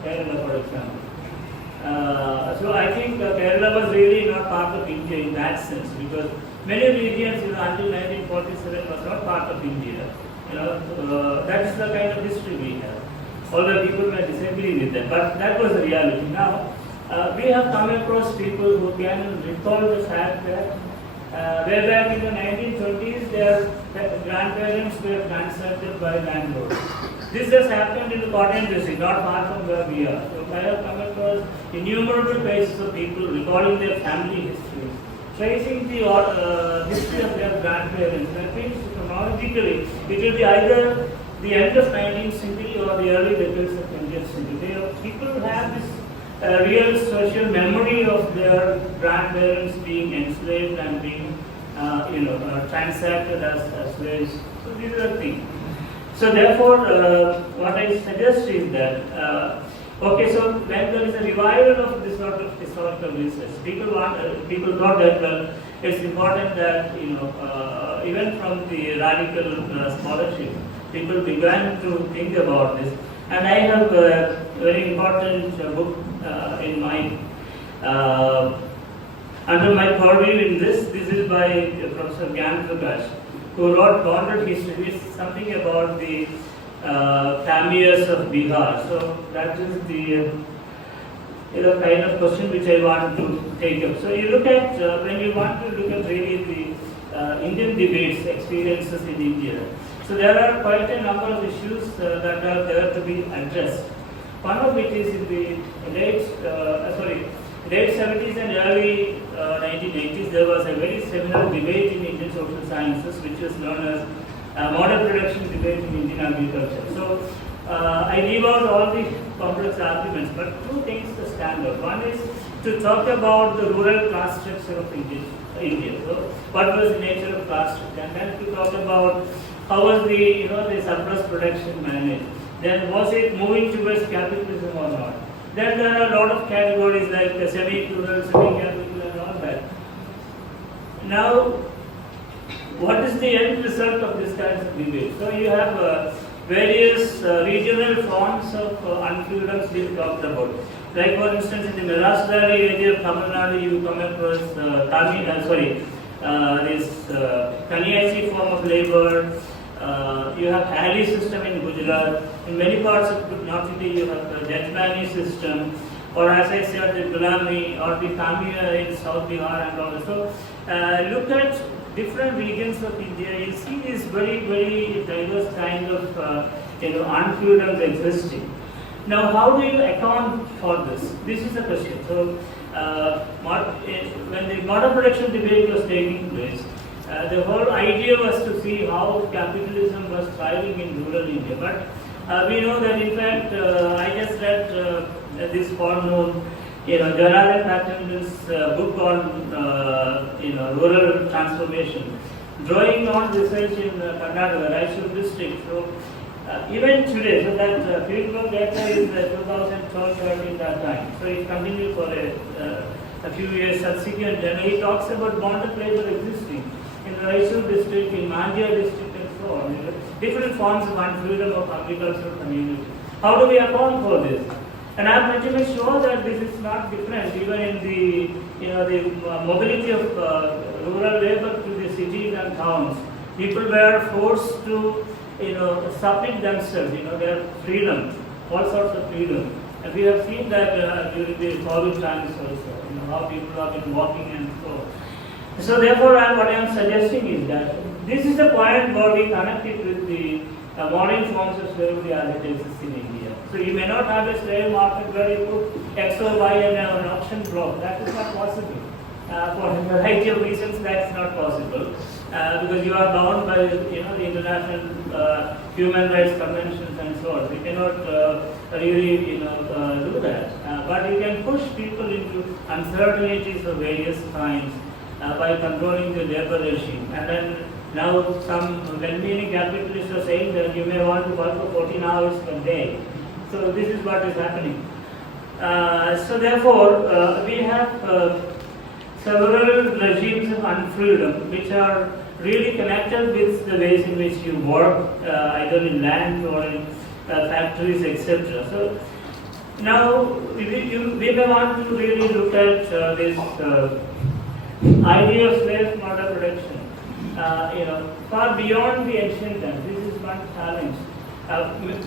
Kerala, for example. So I think Kerala was really not part of India in that sense, because many regions until 1947 was not part of India. That's the kind of history we have. Although people may disagree with that, but that was the reality. Now, we have come across people who can recall the fact that way back in the 1920s, their grandparents were transplanted by landlords. This has happened in the cotton district, not far from where we are. So I have come across innumerable cases of people recalling their family histories, tracing the history of their grandparents. That means chronologically, it will be either the end of 19th century or the early decades of 20th century. People have this real social memory of their grandparents being enslaved and being transacted as slaves. So these are the things. So therefore, what I suggest is that so when there is a revival of this sort of historical research, people thought that it's important that even from the radical scholarship, people began to think about this. And I have a very important book in my under my purview in this. This is by Professor Gyan Prakash, who wrote Bonded History. It's something about the Tamirs of Bihar. So that is the kind of question which I want to take up. So you look at when you want to look at really the Indian debates, experiences in India. So there are quite a number of issues that are there to be addressed. One of which is in the late 70s and early 1980s, there was a very seminal debate in Indian social sciences, which was known as model production debate in Indian agriculture. So I leave out all the complex arguments, but two things to stand out. One is to talk about the rural class structure of India. So what was the nature of class structure, and then to talk about how was the the surplus production managed. Then was it moving towards capitalism or not? Then there are a lot of categories like the semi-rural, semi-capital and all that. Now, what is the end result of this kind of debate? So you have various regional forms of unfreedoms being talked about. Like for instance, in the Mirasdari area of Tamil Nadu, you come across this Kaniyasi form of labor. You have Harry system in Gujarat. In many parts of North India, you have the Jajmani system, or as I said, the Gulami or the Tamil in South Bihar and all. So, look at different regions of India. You see these very, very diverse kind of unfreedoms existing. Now, how do you account for this? This is the question. So, when the model production debate was taking place, the whole idea was to see how capitalism was thriving in rural India. But we know that in fact, I just read this well-known, Janardhan Patton's book on rural transformation, drawing on research in Karnataka, Raichur district. So even today, so that fieldwork data is 2012-13 that time. So it continued for a few years subsequent, and he talks about bonded labor existing in the Raichur district, in Mandya district, and so on. Different forms of unfreedom of agricultural community. How do we account for this? And I am pretty much sure that this is not different even in the mobility of rural labor to the cities and towns. People were forced to submit themselves, their freedom, all sorts of freedom. And we have seen that during the COVID times also, how people have been walking and so on. So therefore, what I am suggesting is that this is the point where we connect it with the modern forms of slavery as it exists in India. So you may not have a slave market where you put X or Y in an auction block. That is not possible. For a variety of reasons, that is not possible. Because you are bound by the international human rights conventions and so on. We cannot really do that. But you can push people into uncertainties of various kinds by controlling the labor regime. And then now some well-meaning capitalists are saying that you may want to work for 14 hours per day. So this is what is happening. So therefore, we have several regimes of unfreedom which are really connected with the ways in which you work, either in land or in factories, etc. So now we may want to really look at this idea of slave model production. Far beyond the ancient times. This is one challenge.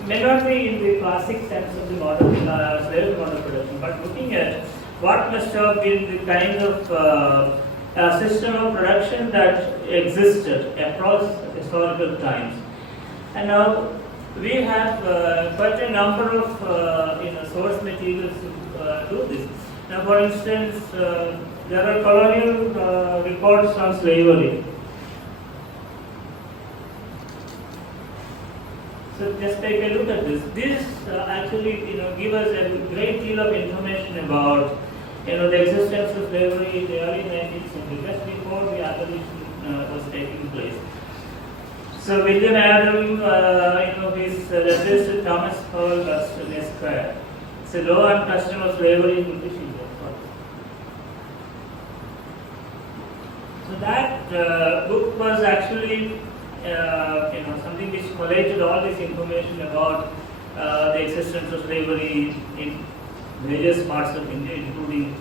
May not be in the classic sense of the model slave model production, but looking at what must have been the kind of system of production that existed across historical times. And now we have quite a number of source materials to do this. Now, for instance, there are colonial reports on slavery. So just take a look at this. This actually, give us a great deal of information about, the existence of slavery in the early 19th century, just before the abolition was taking place. So William Adam, his letters to Thomas Howell Buxton Esquire. It's a law and custom of slavery in British India. So that book was actually something which collated all this information about the existence of slavery in various parts of India, including,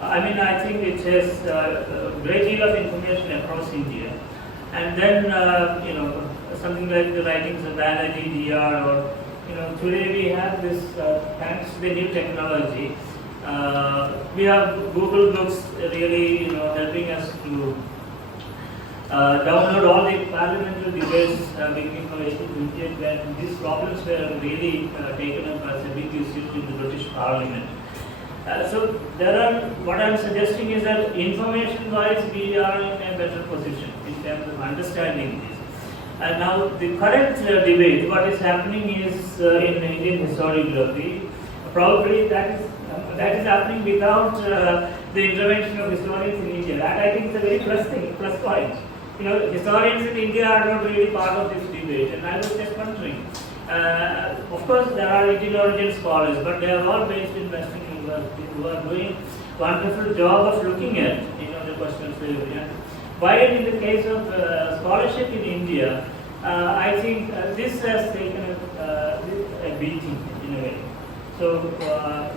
I think it has a great deal of information across India. And then, something like the writings of Banerjee, DR, or, today we have this, thanks to the new technology, we have Google Books really, helping us to download all the parliamentary debates beginning from 1858 when these problems were really taken up as a big issue in the British Parliament. So what I am suggesting is that information-wise we are in a better position in terms of understanding this. And now the current debate, what is happening is in Indian historiography, probably that is happening without the intervention of historians in India. That I think is a very plus point. You know, historians in India are not really part of this debate, and I was just wondering. Of course, there are Indian origin scholars, but they are all based in Western universities who are doing wonderful job of looking at the question of slavery. And while in the case of scholarship in India, I think this has taken a beating in a way. So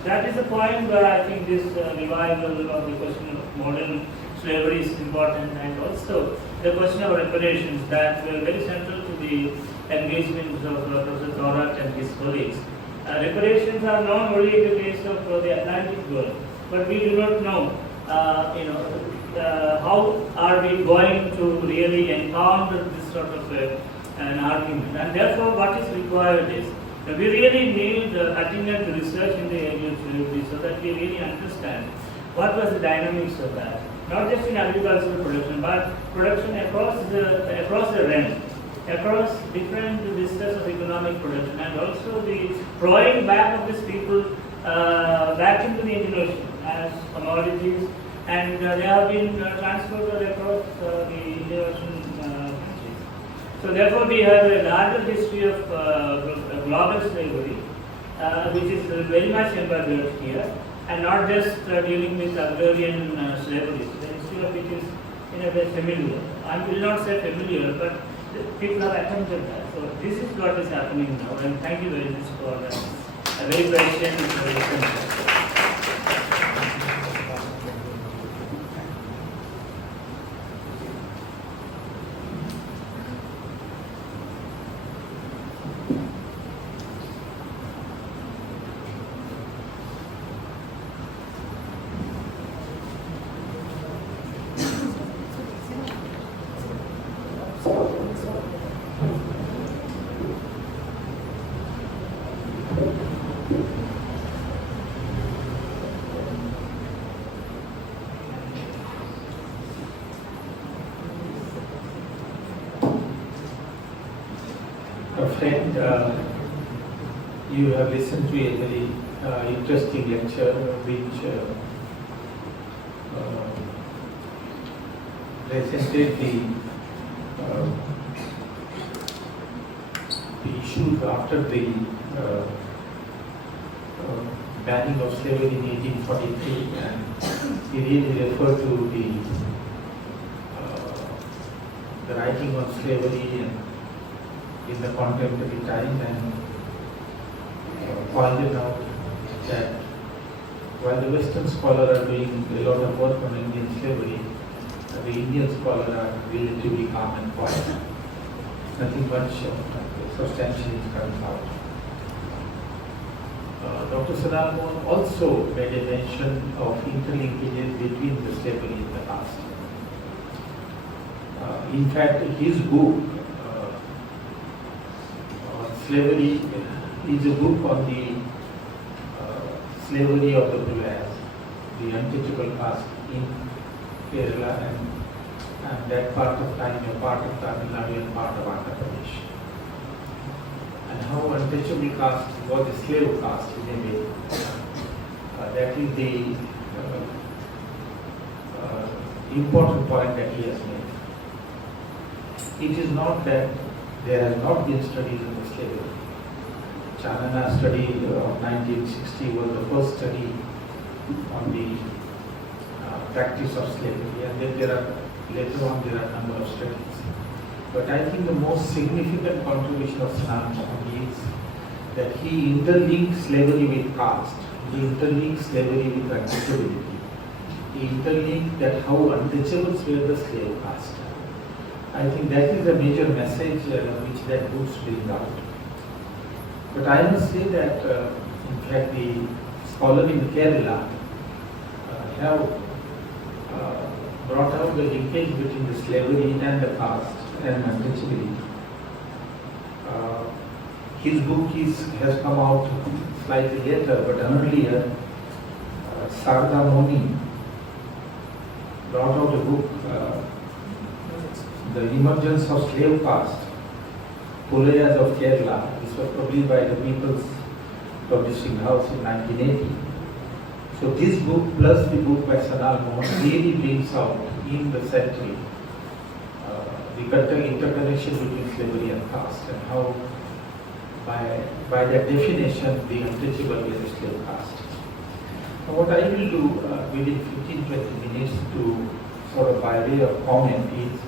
that is the point where I think this revival of the question of modern slavery is important, and also the question of reparations that were very central to the engagements of Professor Thorat and his colleagues. Reparations are known only in the case of the Atlantic world, but we do not know, how are we going to really encounter this sort of an argument. And therefore, what is required is we really need attendant research in the area of slavery so that we really understand what was the dynamics of that. Not just in agricultural production, but production across the realm, across different vistas of economic production, and also the drawing back of these people back into the Indian Ocean as commodities, and they have been transferred across the Indian Ocean countries. So therefore, we have a larger history of global slavery, which is very much embedded here, and not just dealing with agrarian slavery. The history of which is in a way familiar. I will not say familiar, but people have attempted that. So this is what is happening now, and thank you very much for a very patient response. Friend, you have listened to a very interesting lecture which presented the issues after the banning of slavery in 1843, and he really referred to the writing on slavery and in the contemporary time, and pointed out that while the Western scholars are doing a lot of work on Indian slavery, the Indian scholars are relatively calm and quiet. Nothing much substantial is coming out. Dr. Sanal Mohan also made a mention of interlinkages between the slavery and the past. In fact, his book, Slavery, is a book on the slavery of the Bhulayas, the untouchable caste in Kerala and that part of time, a part of Tamil Nadu and part of Andhra Pradesh. And how untouchable caste was a slave caste in a way. That is the important point that he has made. It is not that there has not been studies on the slavery. Chanana's study of 1960 was the first study on the practice of slavery, and then later on there are a number of studies. But I think the most significant contribution of Sanal Mohan is that he interlinked slavery with caste, he interlinked slavery with untouchability, he interlinked that how untouchables were the slave caste. I think that is a major message which that books bring out. But I must say that, in fact, the scholars in Kerala have brought out the linkage between the slavery and the caste and untouchability. His book has come out slightly later, but earlier, Sarda Moni brought out a book, The Emergence of Slave Caste Pulayas of Kerala. This was published by the People's Publishing House in 1980. So this book plus the book by Sanal Mohan really brings out in the century the interconnection between slavery and caste and how by that definition the untouchable is a slave caste. Now what I will do within 15-20 minutes to sort of by way of comment is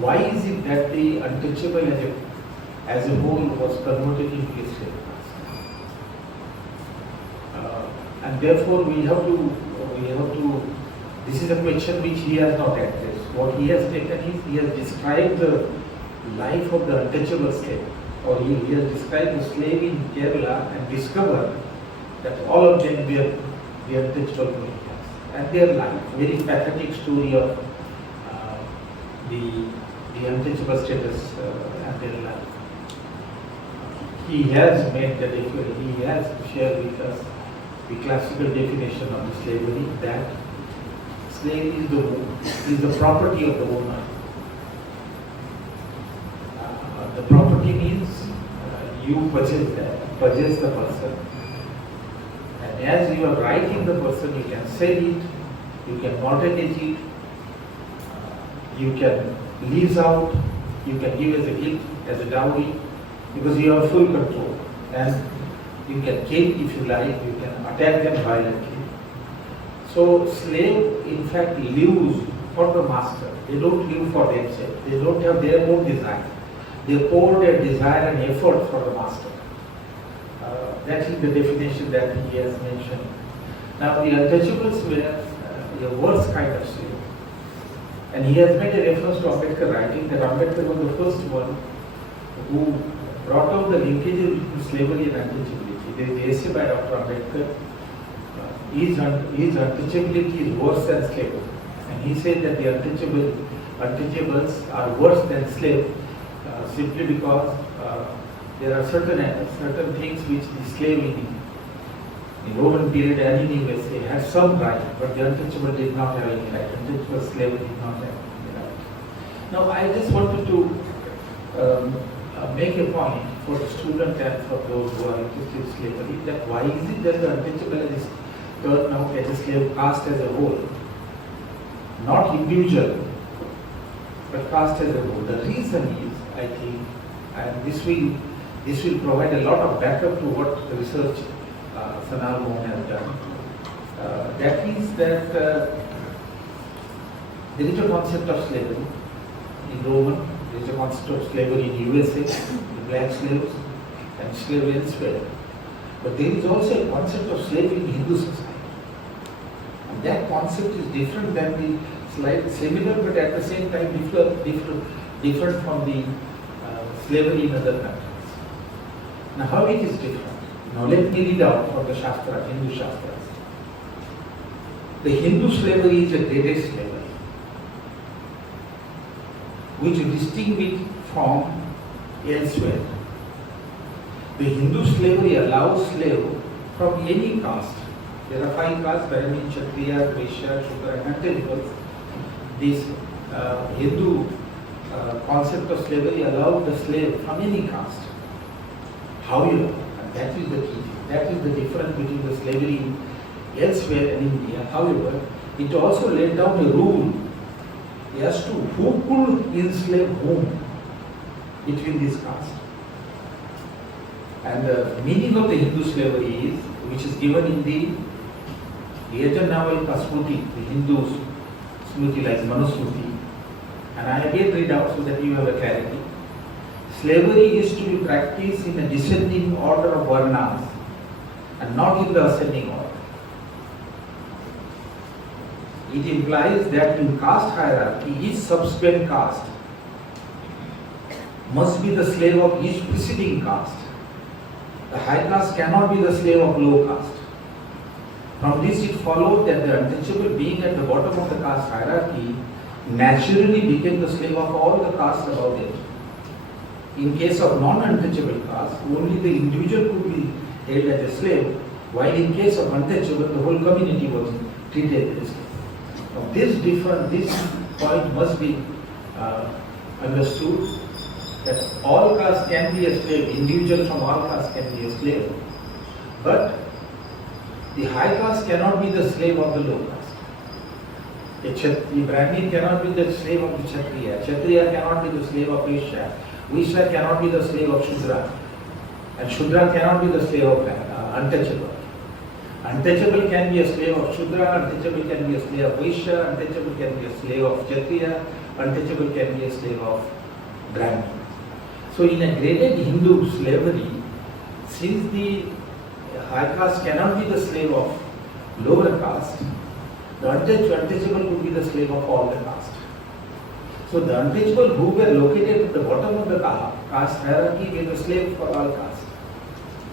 why is it that the untouchable as a whole was converted into a slave caste? And therefore we have to, this is a question which he has not addressed. What he has taken is, he has described the life of the untouchable slave, or he has described the slave in Kerala and discovered that all of them were the untouchable Pulayas. And their life, very pathetic story of the untouchable status and their life. He has made the definition, he has shared with us the classical definition of the slavery, that slave is the property of the owner. The property means you possess the person. And as you are right in the person, you can sell it, you can mortgage it, you can lease out, you can give as a gift, as a dowry, because you have full control. And you can kill if you like, you can attack them violently. So slave in fact lives for the master. They don't live for themselves. They don't have their own desire. They pour their desire and effort for the master. That is the definition that he has mentioned. Now the untouchables were a worse kind of slave. And he has made a reference to Ambedkar writing that Ambedkar was the first one who brought out the linkages between slavery and untouchability. There is the essay by Dr. Ambedkar, his untouchability is worse than slavery. And he said that the untouchables are worse than slave simply because there are certain things which the slave in Roman period and in USA had some right, but the untouchable did not have any right. Untouchable slave did not have any right. Now I just wanted to make a point for the student and for those who are interested in slavery, that why is it that the untouchable is turned out as a slave caste as a whole, not individual, but caste as a whole. The reason is, I think, and this will provide a lot of backup to what the research Sanal Mohan has done. That is that there is a concept of slavery in Roman, there is a concept of slavery in USA, the black slaves, and slavery elsewhere. But there is also a concept of slavery in Hindu society. And that concept is different than the similar, but at the same time different from the slavery in other countries. Now how it is different? Now let me read out from the Shastras, Hindu Shastras. The Hindu slavery is a graded slavery, which distinguishes from elsewhere. The Hindu slavery allows slave from any caste. There are 5 castes: Brahmin, Kshatriya, Vaishya, Shudra, and untouchables. This Hindu concept of slavery allowed the slave from any caste. However, and that is the key, that is the difference between the slavery elsewhere and India. However, it also laid down a rule as to who could enslave whom between these castes. And the meaning of the Hindu slavery is, which is given in the Yajnaval Smriti, the Hindu Smriti like Manusmriti. And I again read out so that you have a clarity. Slavery is to be practiced in a descending order of varnas and not in the ascending order. It implies that in caste hierarchy, each subsequent caste must be the slave of each preceding caste. The high caste cannot be the slave of low caste. From this it followed that the untouchable, being at the bottom of the caste hierarchy, naturally became the slave of all the castes above it. In case of non-untouchable caste, only the individual could be held as a slave, while in case of untouchable, the whole community was treated as a slave. Now this point must be understood that all castes can be a slave, individual from all castes can be a slave, but the high caste cannot be the slave of the low caste. The Brahmin cannot be the slave of the Kshatriya. Kshatriya cannot be the slave of Vaishya. Vaishya cannot be the slave of Shudra. And Shudra cannot be the slave of untouchable. Untouchable can be a slave of Shudra, untouchable can be a slave of Vaishya, untouchable can be a slave of Kshatriya, untouchable can be a slave of Brahmin. So in a graded Hindu slavery, since the high caste cannot be the slave of lower caste, the untouchable would be the slave of all the caste. So the untouchable who were located at the bottom of the caste hierarchy were the slave for all caste.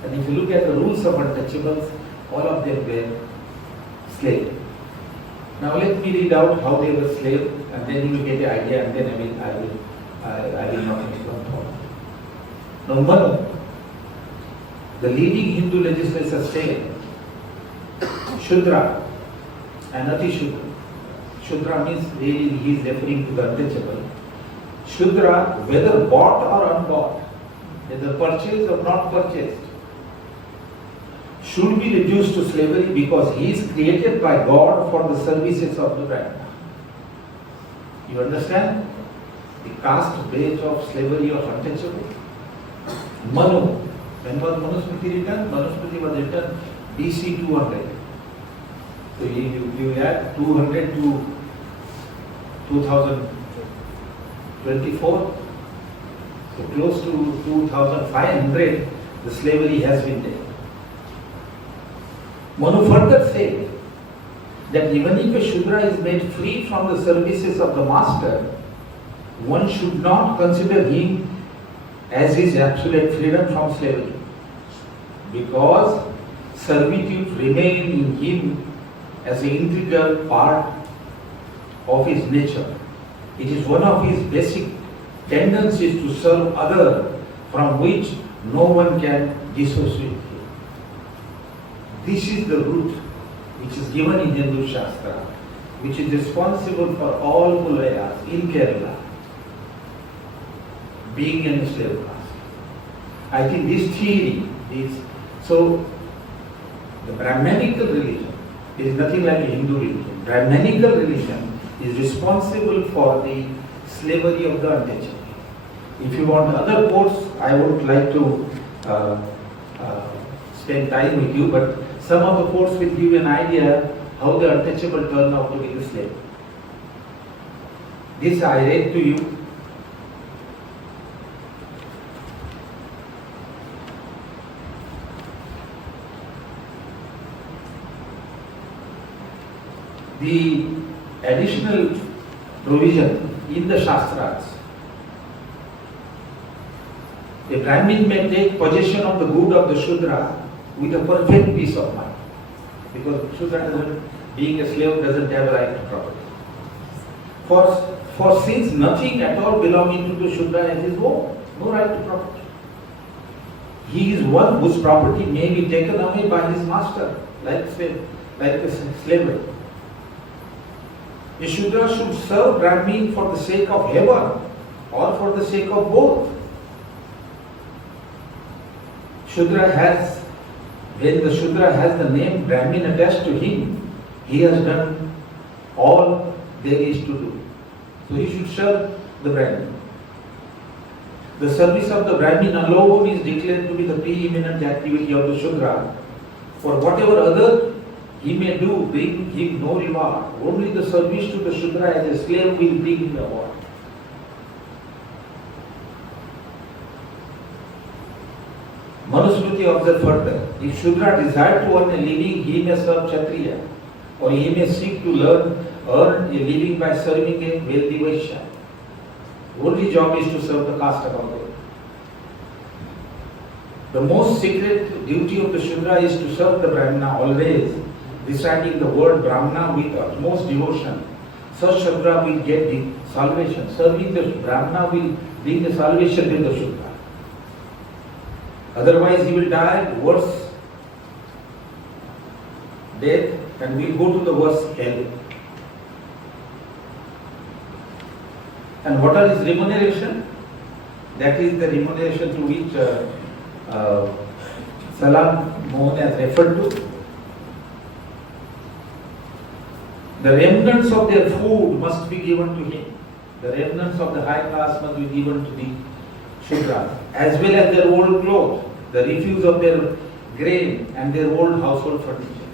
And if you look at the rules of untouchables, all of them were slave. Now let me read out how they were slave, and then you will get the idea, and then I will not explain more. Number one, the leading Hindu legislators say Shudra and Ati Shudra. Shudra means really he is referring to the untouchable. Shudra, whether bought or unbought, whether purchased or not purchased, should be reduced to slavery because he is created by God for the services of the Brahmana. You understand? The caste base of slavery of untouchable. Manu. When was Manusmriti written? Manusmriti was written BC 200. So you add 200 to 2024. So close to 2500, the slavery has been there. Manu further said that even if a Shudra is made free from the services of the master, one should not consider him as his absolute freedom from slavery, because servitude remains in him as an integral part of his nature. It is one of his basic tendencies to serve others, from which no one can dissociate. This is the root which is given in Hindu Shastra, which is responsible for all Mulayas in Kerala being in a slave caste. I think this theory is, so the Brahmanical religion is nothing like a Hindu religion. Brahmanical religion is responsible for the slavery of the untouchable. If you want other quotes, I would like to spend time with you, but some of the quotes will give you an idea how the untouchable turn out to be the slave. This I read to you. The additional provision in the Shastras. A Brahmin may take possession of the good of the Shudra with a perfect peace of mind, because Shudra being a slave doesn't have a right to property. For since nothing at all belonging to the Shudra is his own, no right to property. He is one whose property may be taken away by his master, like the slavery. A Shudra should serve Brahmin for the sake of heaven or for the sake of both. When the Shudra has the name Brahmin attached to him, he has done all there is to do. So he should serve the Brahmin. The service of the Brahmin alone is declared to be the preeminent activity of the Shudra. For whatever other he may do, bring him no reward. Only the service to the Shudra as a slave will bring him reward. Manusmriti observed further, if Shudra desire to earn a living, he may serve Kshatriya, or he may seek to earn a living by serving a wealthy Vaishya. Only job is to serve the caste above them. The most sacred duty of the Shudra is to serve the Brahmana always, reciting the word Brahmana with utmost devotion. Such Shudra will get the salvation. Serving the Brahmana will bring the salvation to the Shudra. Otherwise he will die worse death and will go to the worst hell. And what are his remuneration? That is the remuneration to which Sanal Mohan has referred to. The remnants of their food must be given to him. The remnants of the high class must be given to the Shudras, as well as their old clothes, the refuse of their grain and their old household furniture.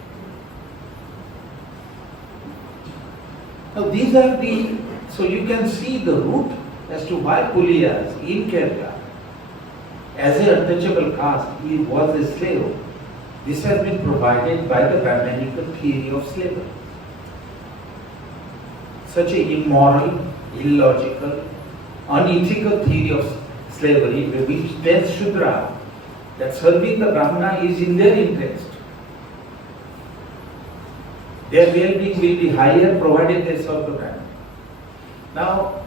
Now these are the, so you can see the root as to why Puliyas in Kerala, as an untouchable caste, he was a slave. This has been provided by the Brahmanical theory of slavery. Such an immoral, illogical, unethical theory of slavery, which tells Shudra that serving the Brahmana is in their interest. Their well-being will be higher provided they serve the Brahmana. Now,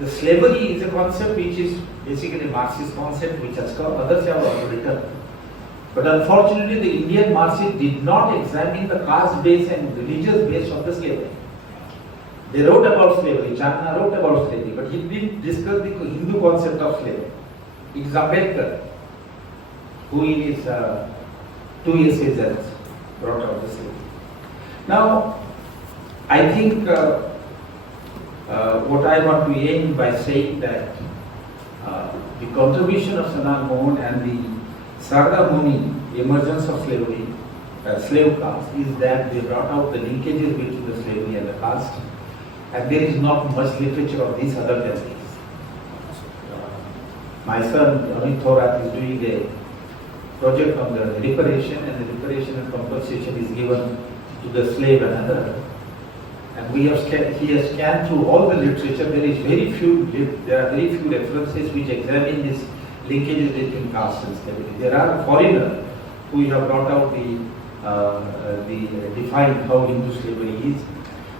the slavery is a concept which is basically a Marxist concept which has come, others have also written. But unfortunately, the Indian Marxists did not examine the caste base and religious base of the slavery. They wrote about slavery, Chandna wrote about slavery, but he didn't discuss the Hindu concept of slavery. It is Ambedkar who in his 2 essays has brought out the slavery. Now, I think what I want to aim by saying that the contribution of Sanal Mohan and the Sarda Muni emergence of slavery, slave caste, is that they brought out the linkages between the slavery and the caste. And there is not much literature of this other than this. My son Amit Thorat is doing a project on the reparation, and the reparation and compensation is given to the slave and other. And he has scanned through all the literature. There are very few references which examine these linkages between caste and slavery. There are foreigners who have brought out defined how Hindu slavery is.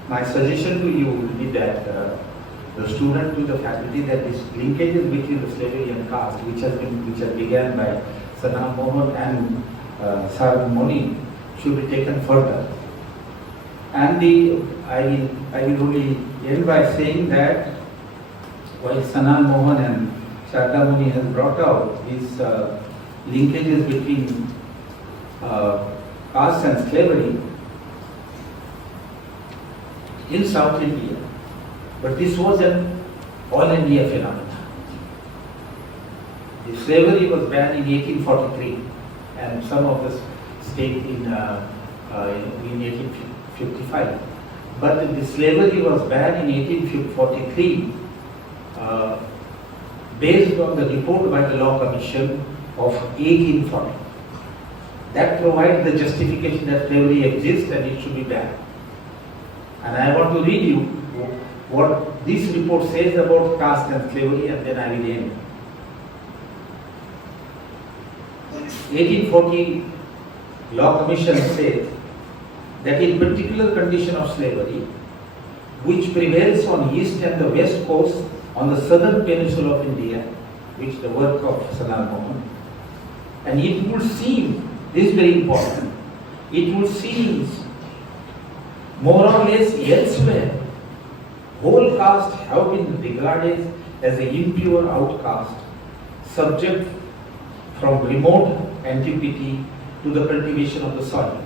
My suggestion to you would be that the student to the faculty that these linkages between the slavery and caste, which has began by Sanal Mohan and Sarda Muni, should be taken further. And I will only end by saying that while Sanal Mohan and Sarda Muni has brought out these linkages between caste and slavery in South India, but this was an all India phenomenon. The slavery was banned in 1843, and some of the states in 1855. But the slavery was banned in 1843 based on the report by the Law Commission of 1840. That provides the justification that slavery exists and it should be banned. And I want to read you what this report says about caste and slavery, and then I will end. 1840 Law Commission says that in particular condition of slavery, which prevails on east and the west coast on the southern peninsula of India, which the work of Sanal Mohan, and it would seem, this is very important, it would seem more or less elsewhere, whole caste have been regarded as an impure outcast, subject from remote antiquity to the cultivation of the soil.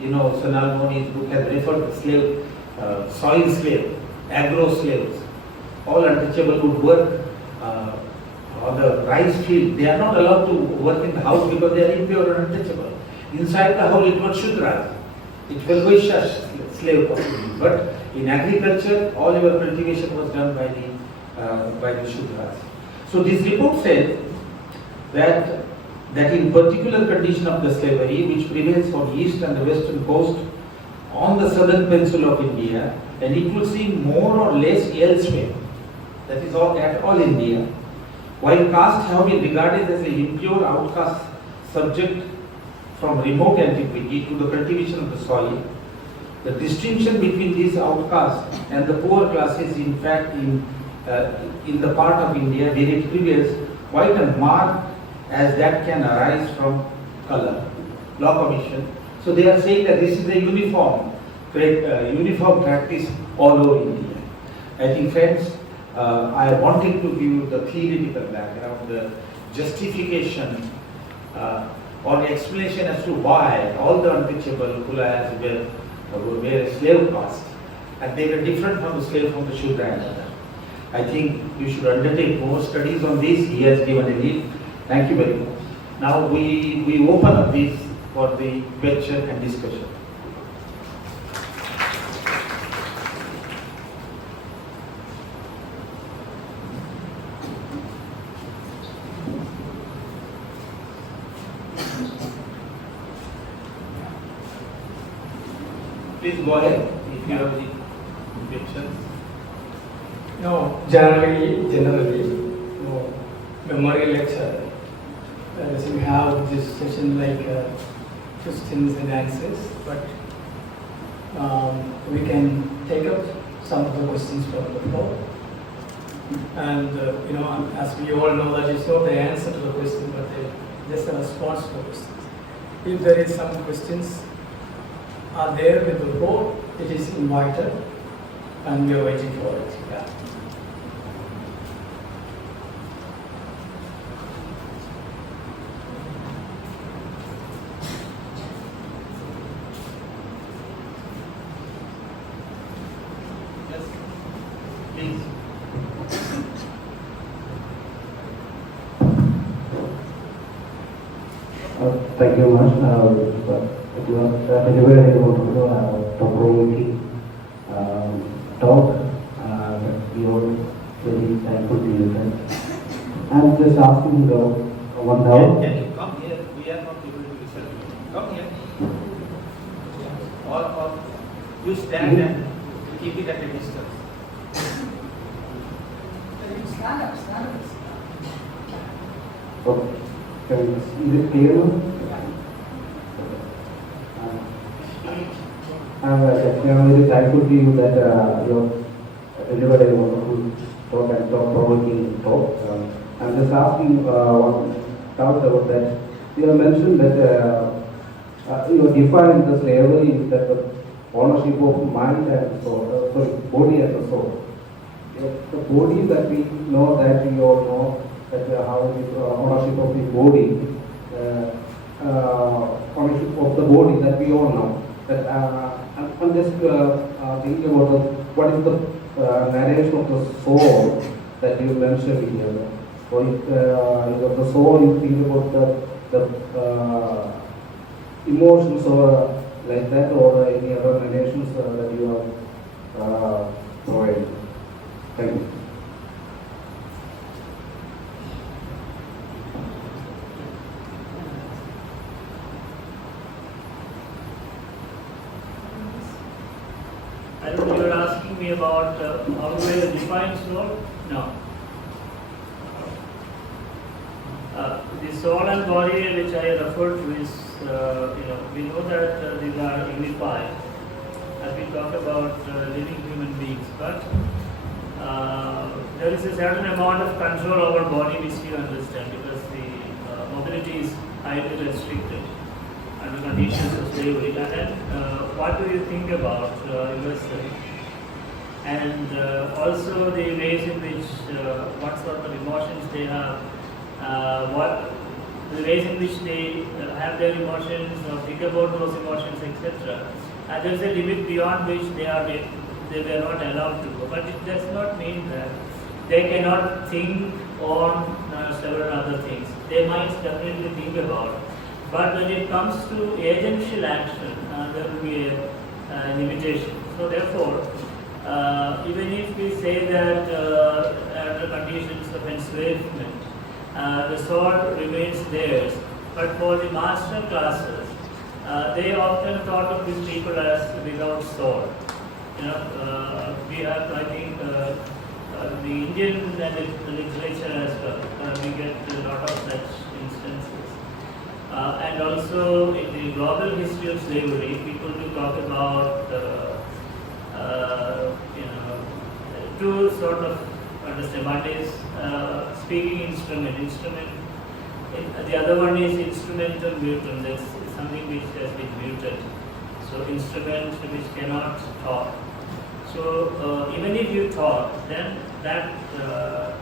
You know, Sanal Mohan's book has referred to slave, soil slave, agro slaves, all untouchable would work on the rice field. They are not allowed to work in the house because they are impure and untouchable. Inside the house it was Shudras. It was Vaishya slave possibly. But in agriculture, all your cultivation was done by the Shudras. So this report said that in particular condition of the slavery which prevails on east and the western coast on the southern peninsula of India, and it will seem more or less elsewhere, that is all at all India, while caste have been regarded as an impure outcast subject from remote antiquity to the cultivation of the soil, the distinction between these outcasts and the poor classes, in fact, in the part of India where it prevails, quite a mark as that can arise from color. Law Commission. So they are saying that this is a uniform practice all over India. I think, friends, I wanted to give the theoretical background, the justification or explanation as to why all the untouchable kulas were a slave caste, and they were different from the slave from the Shudra and other. I think you should undertake more studies on this. He has given a lead. Thank you very much. Now we open up this for the question and discussion. Please go ahead if you have any questions. No, generally, no memorial lecture. As we have this session like questions and answers, but we can take up some of the questions from the floor. And as we all know, that is not the answer to the question, but just a response to the questions. If there is some questions are there with the board, it is invited, and we are waiting for it. Yeah. Yes, please. Thank you much. Delivered a thought-provoking talk. We all very thankful to you. I'm just asking one doubt. Can you come here? We are not able to listen. Come here. Or you stand and keep it at a distance. Stand up. Okay. Is it clear now? I'm very thankful to you that you have delivered a wonderful talk and thought-provoking talk. I'm just asking one doubt about that. You have mentioned that you have defined the slavery that the ownership of mind and soul, body and the soul. The body that we know, that we all know, that how it is ownership of the body, ownership of the body that we all know. That I'm just thinking about what is the narration of the soul that you mentioned here. Or if the soul, you think about the emotions or like that, or any other narrations that you have provided. Thank you. I don't know, you're asking me about how do I define soul? No. The soul and body which I referred to is, we know that these are unified as we talk about living human beings, but there is a certain amount of control over body which you understand, because the mobility is highly restricted under conditions of slavery. And then what do you think about yourself? And also the ways in which, what sort of emotions they have, the ways in which they have their emotions or think about those emotions, etc. And there is a limit beyond which they were not allowed to go. But it does not mean that they cannot think on several other things. They might definitely think about. But when it comes to agential action, there will be a limitation. So therefore, even if we say that under conditions of enslavement, the sword remains theirs, but for the master classes, they often thought of these people as without sword. We have, I think, the Indian literature as well. We get a lot of such instances. And also in the global history of slavery, people do talk about, two sort of understand. One is speaking instrument. The other one is instrumental mutant. That's something which has been muted. So instrument which cannot talk. So even if you thought, then that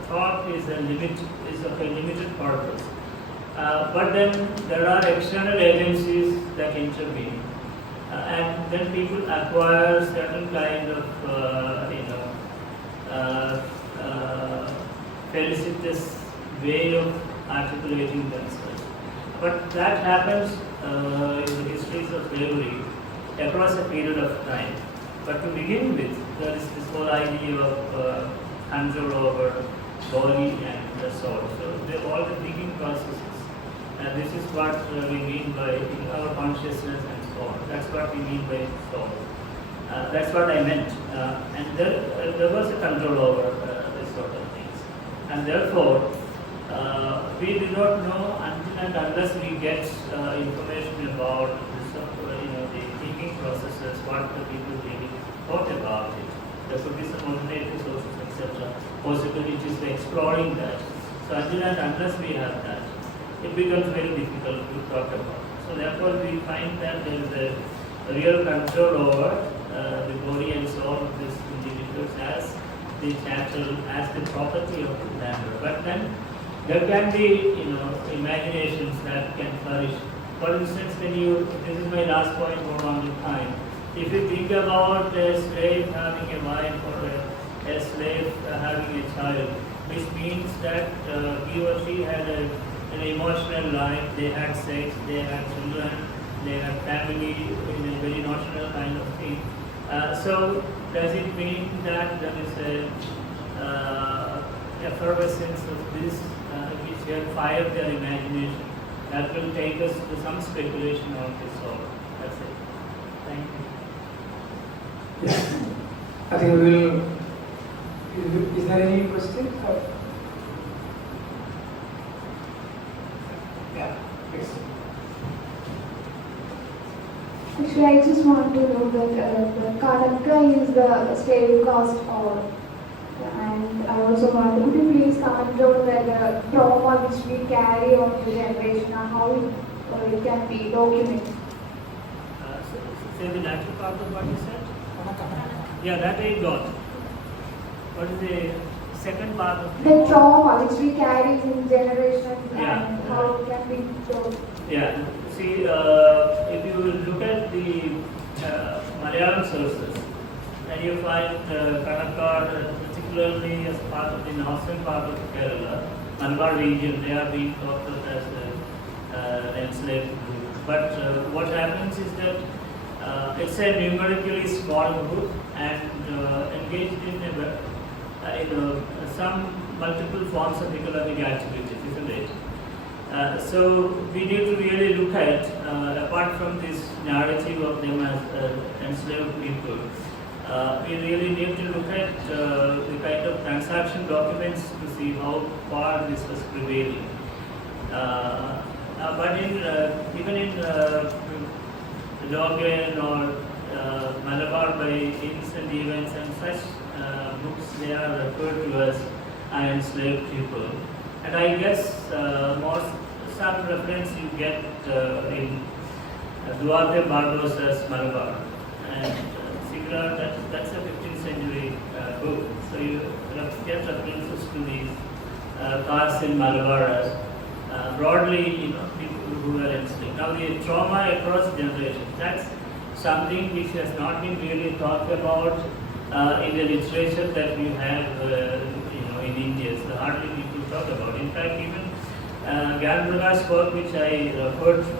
thought is of a limited purpose. But then there are external agencies that intervene, and then people acquire certain kind of felicitous way of articulating themselves. But that happens in the histories of slavery across a period of time. But to begin with, there is this whole idea of control over body and the soul. So they're all the thinking processes. And this is what we mean by our consciousness and so on. That's what we mean by soul. That's what I meant. And there was a control over this sort of things. And therefore, we do not know until and unless we get information about this, the thinking processes, what the people really thought about it. There could be some alternative sources, etc. Possibilities for exploring that. So until and unless we have that, it becomes very difficult to talk about. So therefore, we find that there is a real control over the body and soul of these individuals as the chattel, as the property of the member. But then there can be, imaginations that can flourish. For instance, this is my last point for on the time. If you think about a slave having a wife or a slave having a child, which means that he or she had an emotional life, they had sex, they had children, they had family in a very notional kind of thing. So does it mean that there is a effervescence of this which have fired their imagination? That will take us to some speculation on this soul. That's it. Thank you. Yes. I think we will. Is there any questions? Yeah. Yes. Actually, I just want to know that the Karnataka is the slave caste, and I also want to, could you please comment on the trauma which we carry on the generation and how it can be documented? Say the latter part of what you said? Yeah, that I got. What is the second part of The trauma which we carry in generations Yeah. and how it can be documented. Yeah, see, if you look at the Malayalam sources, and you find Karnataka, particularly as part of the northern part of Kerala, Malabar region, they are being thought of as an enslaved group. But what happens is that it's a numerically small group and engaged in some multiple forms of economic activities, isn't it? So we need to really look at, apart from this narrative of them as enslaved people, we really need to look at the kind of transaction documents to see how far this was prevailing. But even in Logan or Malabar by instant events and such books, they are referred to as enslaved people. And I guess some reference you get in Duarte Barbosa's Malabar. And similar, that's a 15th century book. So you get references to these castes in Malabar as broadly, people who were enslaved. Now the trauma across generations, that's something which has not been really talked about in the literature that we have, in India. So hardly people talk about. In fact, even Gyanpraka's work, which I referred to,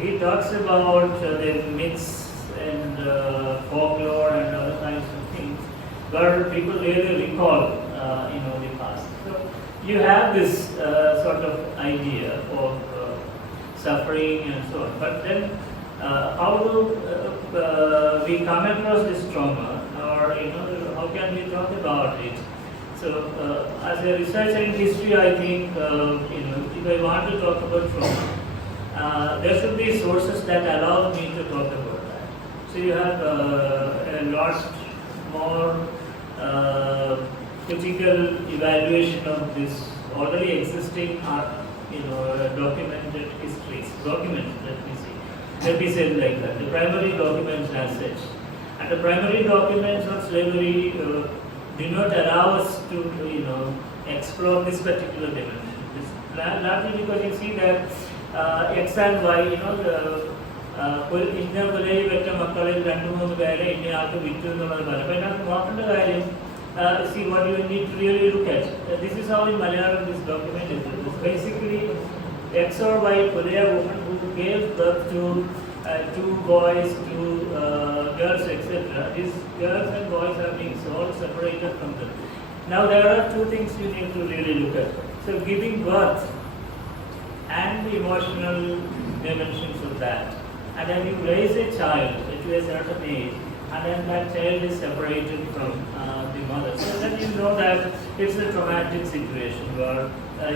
he talks about the myths and folklore and other kinds of things, where people really recall, the past. So you have this sort of idea of suffering and so on. But then, how do we come across this trauma, or how can we talk about it? So, as a researcher in history, I think if I want to talk about trauma, there should be sources that allow me to talk about that. So you have a lot more critical evaluation of this already existing, documented histories. Documents, let me say it like that. The primary documents as such. And the primary documents on slavery do not allow us to explore this particular dimension. Largely because you see that X and Y, ഇന്ന വിലയിൽ വെച്ച മക്കളിൽ 2-3 പേരെ ഇന്നയാൾക്ക് വിറ്റു എന്നുള്ളത് പറയാം. അപ്പോൾ ഇതിനകത്ത് നോക്കേണ്ട കാര്യം, see what you need to really look at. This is how in Malayalam this document is. It's basically X or Y Korea woman who gave birth to 2 boys, 2 girls, etc. These girls and boys are being sold separated from them. Now there are 2 things you need to really look at. So giving birth and the emotional dimensions of that. And then you raise a child to a certain age, and then that child is separated from the mother. So then you know that it's a traumatic situation where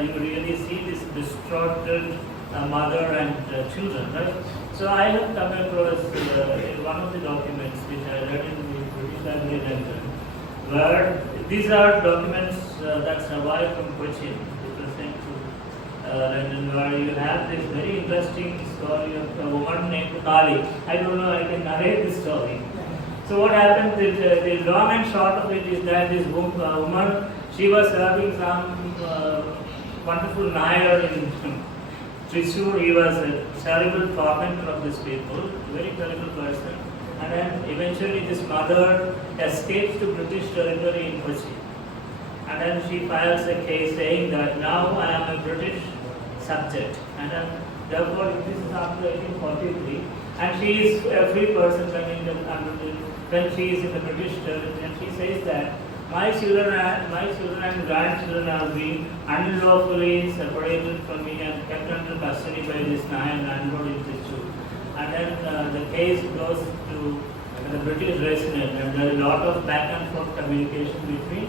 you really see this distorted mother and children, right? So I have come across one of the documents which I read in the British Library London, where these are documents that survive from Cochin, which was sent to London, where you have this very interesting story of a woman named Kali. I don't know, I can narrate this story. So what happened, the long and short of it is that this woman, she was serving some wonderful Nair in Thrissur. He was a terrible tormentor of these people, very terrible person. And then eventually this mother escapes to British territory in Kochi. And then she files a case saying that now I am a British subject. And then therefore this is after 1843. And she is a free person when she is in the British territory. And she says that my children and grandchildren are being unlawfully separated from me and kept under custody by this Nayan landlord in Thrissur. And then the case goes to the British resident, and there is a lot of back and forth communication between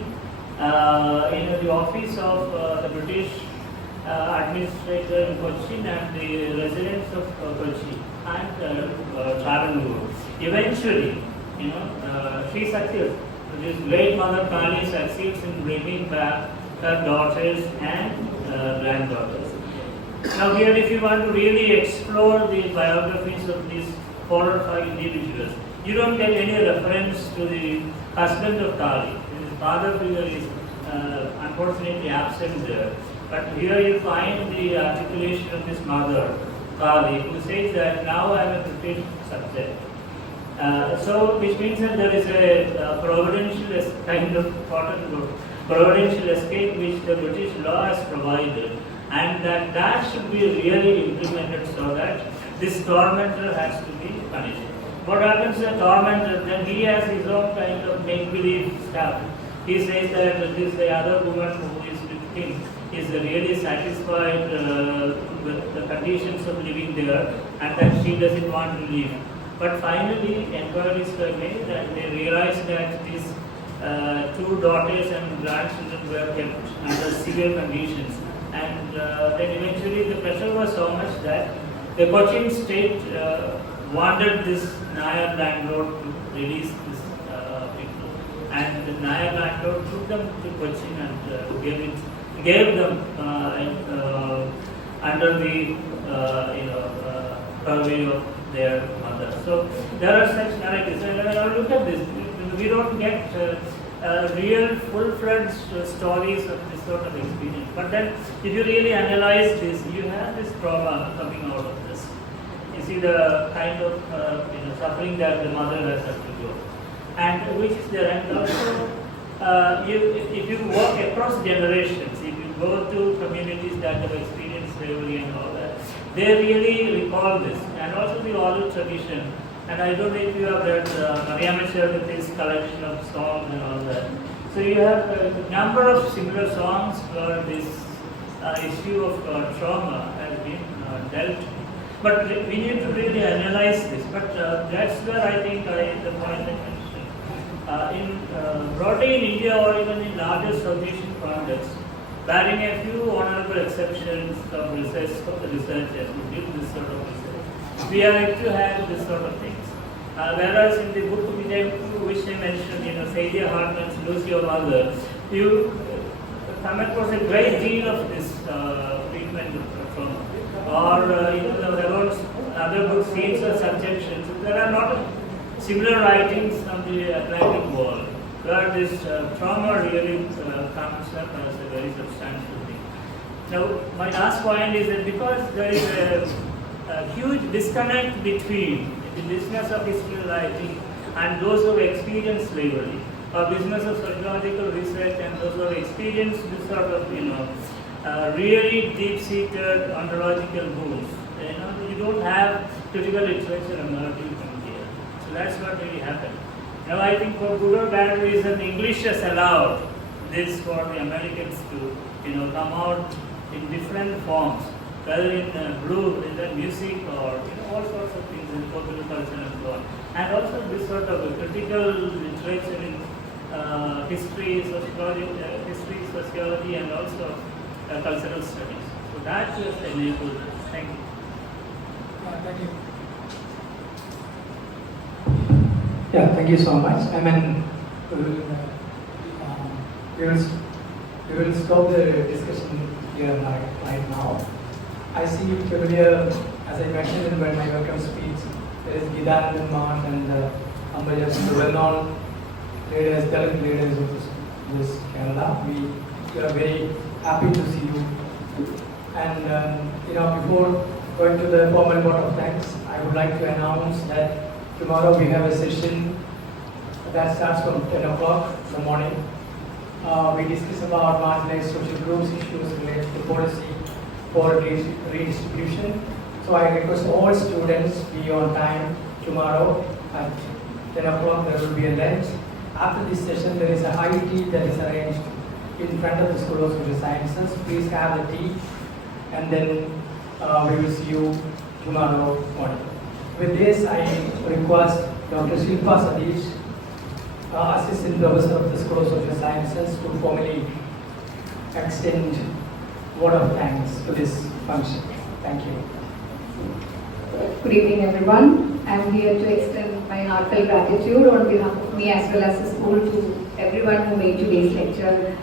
the office of the British administrator in Cochin and the residents of Kochi and Travancore. Eventually, she succeeds. This great mother Kali succeeds in bringing back her daughters and granddaughters. Now here, if you want to really explore the biographies of these 4 or 5 individuals, you don't get any reference to the husband of Kali. His father figure is unfortunately absent there. But here you find the articulation of this mother, Kali, who says that now I am a British subject. So which means that there is a providential escape which the British law has provided, and that should be really implemented so that this tormentor has to be punished. What happens to the tormentor? Then he has his own kind of make-believe stuff. He says that the other woman who is with him is really satisfied with the conditions of living there, and that she doesn't want to leave. But finally, inquiries were made, and they realized that these 2 daughters and grandchildren were kept under severe conditions. And then eventually the pressure was so much that the Cochin state wanted this Nair landlord to release these people. And the Nair landlord took them to Cochin and gave them under the purview of their mother. So there are such narratives. Look at this. We don't get real full-fledged stories of this sort of experience. But then, if you really analyze this, you have this trauma coming out of this. You see the kind of suffering that the mother has had to go, and which is there. And also, if you walk across generations, if you go to communities that have experienced slavery and all that, they really recall this, and also the oral tradition. And I don't know if you have read Mariamachar with his collection of songs and all that. So you have a number of similar songs where this issue of trauma has been dealt with. But we need to really analyze this. But that's where I think the point I mentioned. Broadly in India or even in larger South Asian contexts, barring a few honorable exceptions of researchers who did this sort of research, we are yet to have this sort of things. Whereas in the book which I mentioned, Saidia Hartman's Lucy of Mother, you come across a great deal of this treatment of trauma. Or about other books, Scenes of Subjection. So there are a lot of similar writings the Atlantic world, where this trauma really comes up as a very substantial thing. Now, my last point is that because there is a huge disconnect between the business of history writing and those who have experienced slavery, or business of sociological research and those who have experienced this sort of, really deep-seated ontological wounds. You don't have critical literature emerging from here. So that's what really happened. Now I think for good or bad reason, English has allowed this for the Americans to, come out in different forms, whether in blue, in the music, or all sorts of things in popular culture and so on. And also this sort of critical literature in history, sociology, and also cultural studies. So that just enabled us. Thank you. Thank you. Yeah, thank you so much. I mean, we will stop the discussion here right now. I see familiar, as I mentioned in my welcome speech, there is Gidan, Mohan, and Ambedkar, the well-known leaders, Dalit leaders of this Kerala. We are very happy to see you. And before going to the formal vote of thanks, I would like to announce that tomorrow we have a session that starts from 10 o'clock in the morning. We discuss about marginalized social groups, issues related to policy for redistribution. So I request all students be on time tomorrow at 10 o'clock. There will be a lunch. After this session, there is a high tea that is arranged in front of the School of Social Sciences. Please have the tea, and then we will see you tomorrow morning. With this, I request Dr. Shilpa Sadish, Assistant Professor of the School of Social Sciences, to formally extend word of thanks to this function. Thank you. Good evening, everyone. I am here to extend my heartfelt gratitude on behalf of me as well as the school to everyone who made today's lecture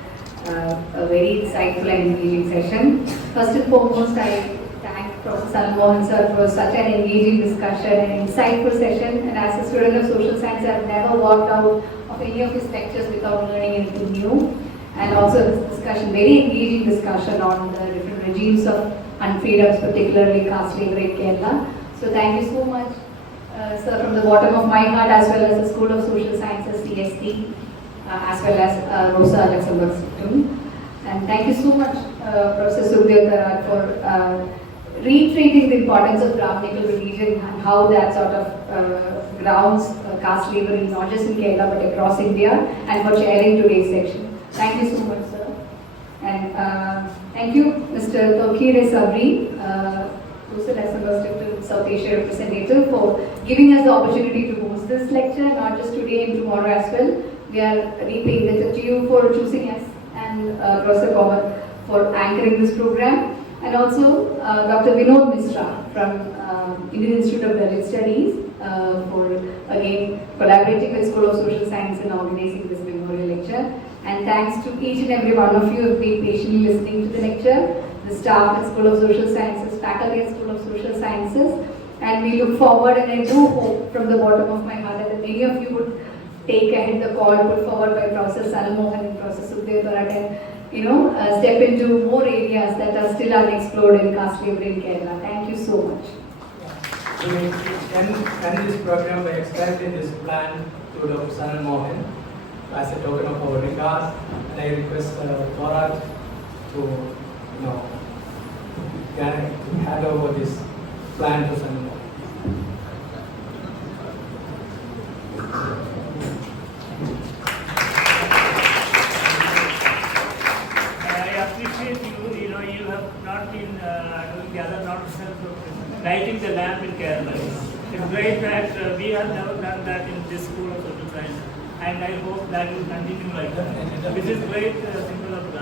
a very insightful and engaging session. First and foremost, I thank Professor Sanal sir for such an engaging discussion and insightful session. And as a student of social science, I have never walked out of any of his lectures without learning anything new. And also this discussion, very engaging discussion on the different regimes of unfreedoms, particularly caste slavery in Kerala. So thank you so much, sir, from the bottom of my heart, as well as the School of Social Sciences, CST, as well as Rosa Luxemburg System. And thank you so much, Professor Sukhdev, for reiterating the importance of Brahminical religion and how that sort of grounds caste slavery, not just in Kerala but across India, and for chairing today's section. Thank you so much, sir. And thank you, Mr. Tokire Sabri, who's the South Asia representative, for giving us the opportunity to host this lecture, not just today and tomorrow as well. We are repaying the to you for choosing us, and Professor Mohan for anchoring this program, and also Dr. Vinod Misra from Indian Institute of Dalit Studies for again collaborating with School of Social Science and organizing this memorial lecture. And thanks to each and every one of you who have been patiently listening to the lecture, the staff at School of Social Sciences, faculty at School of Social Sciences, and we look forward, and I do hope from the bottom of my heart that many of you would take ahead the call put forward by Professor Sanal Mohan and Professor Sukhdev and step into more areas that are still unexplored in caste slavery in Kerala. Thank you so much. Can this program by expanding this plan to Dr. Sanal Mohan as a token of our regard, and I request Thorat to hand over this plan to Sanal Mohan. I appreciate you. You have not been doing the other nonsense of lighting the lamp in Kerala. It's great that we have never done that in this School of Social Science, and I hope that will continue like that. This is great symbol of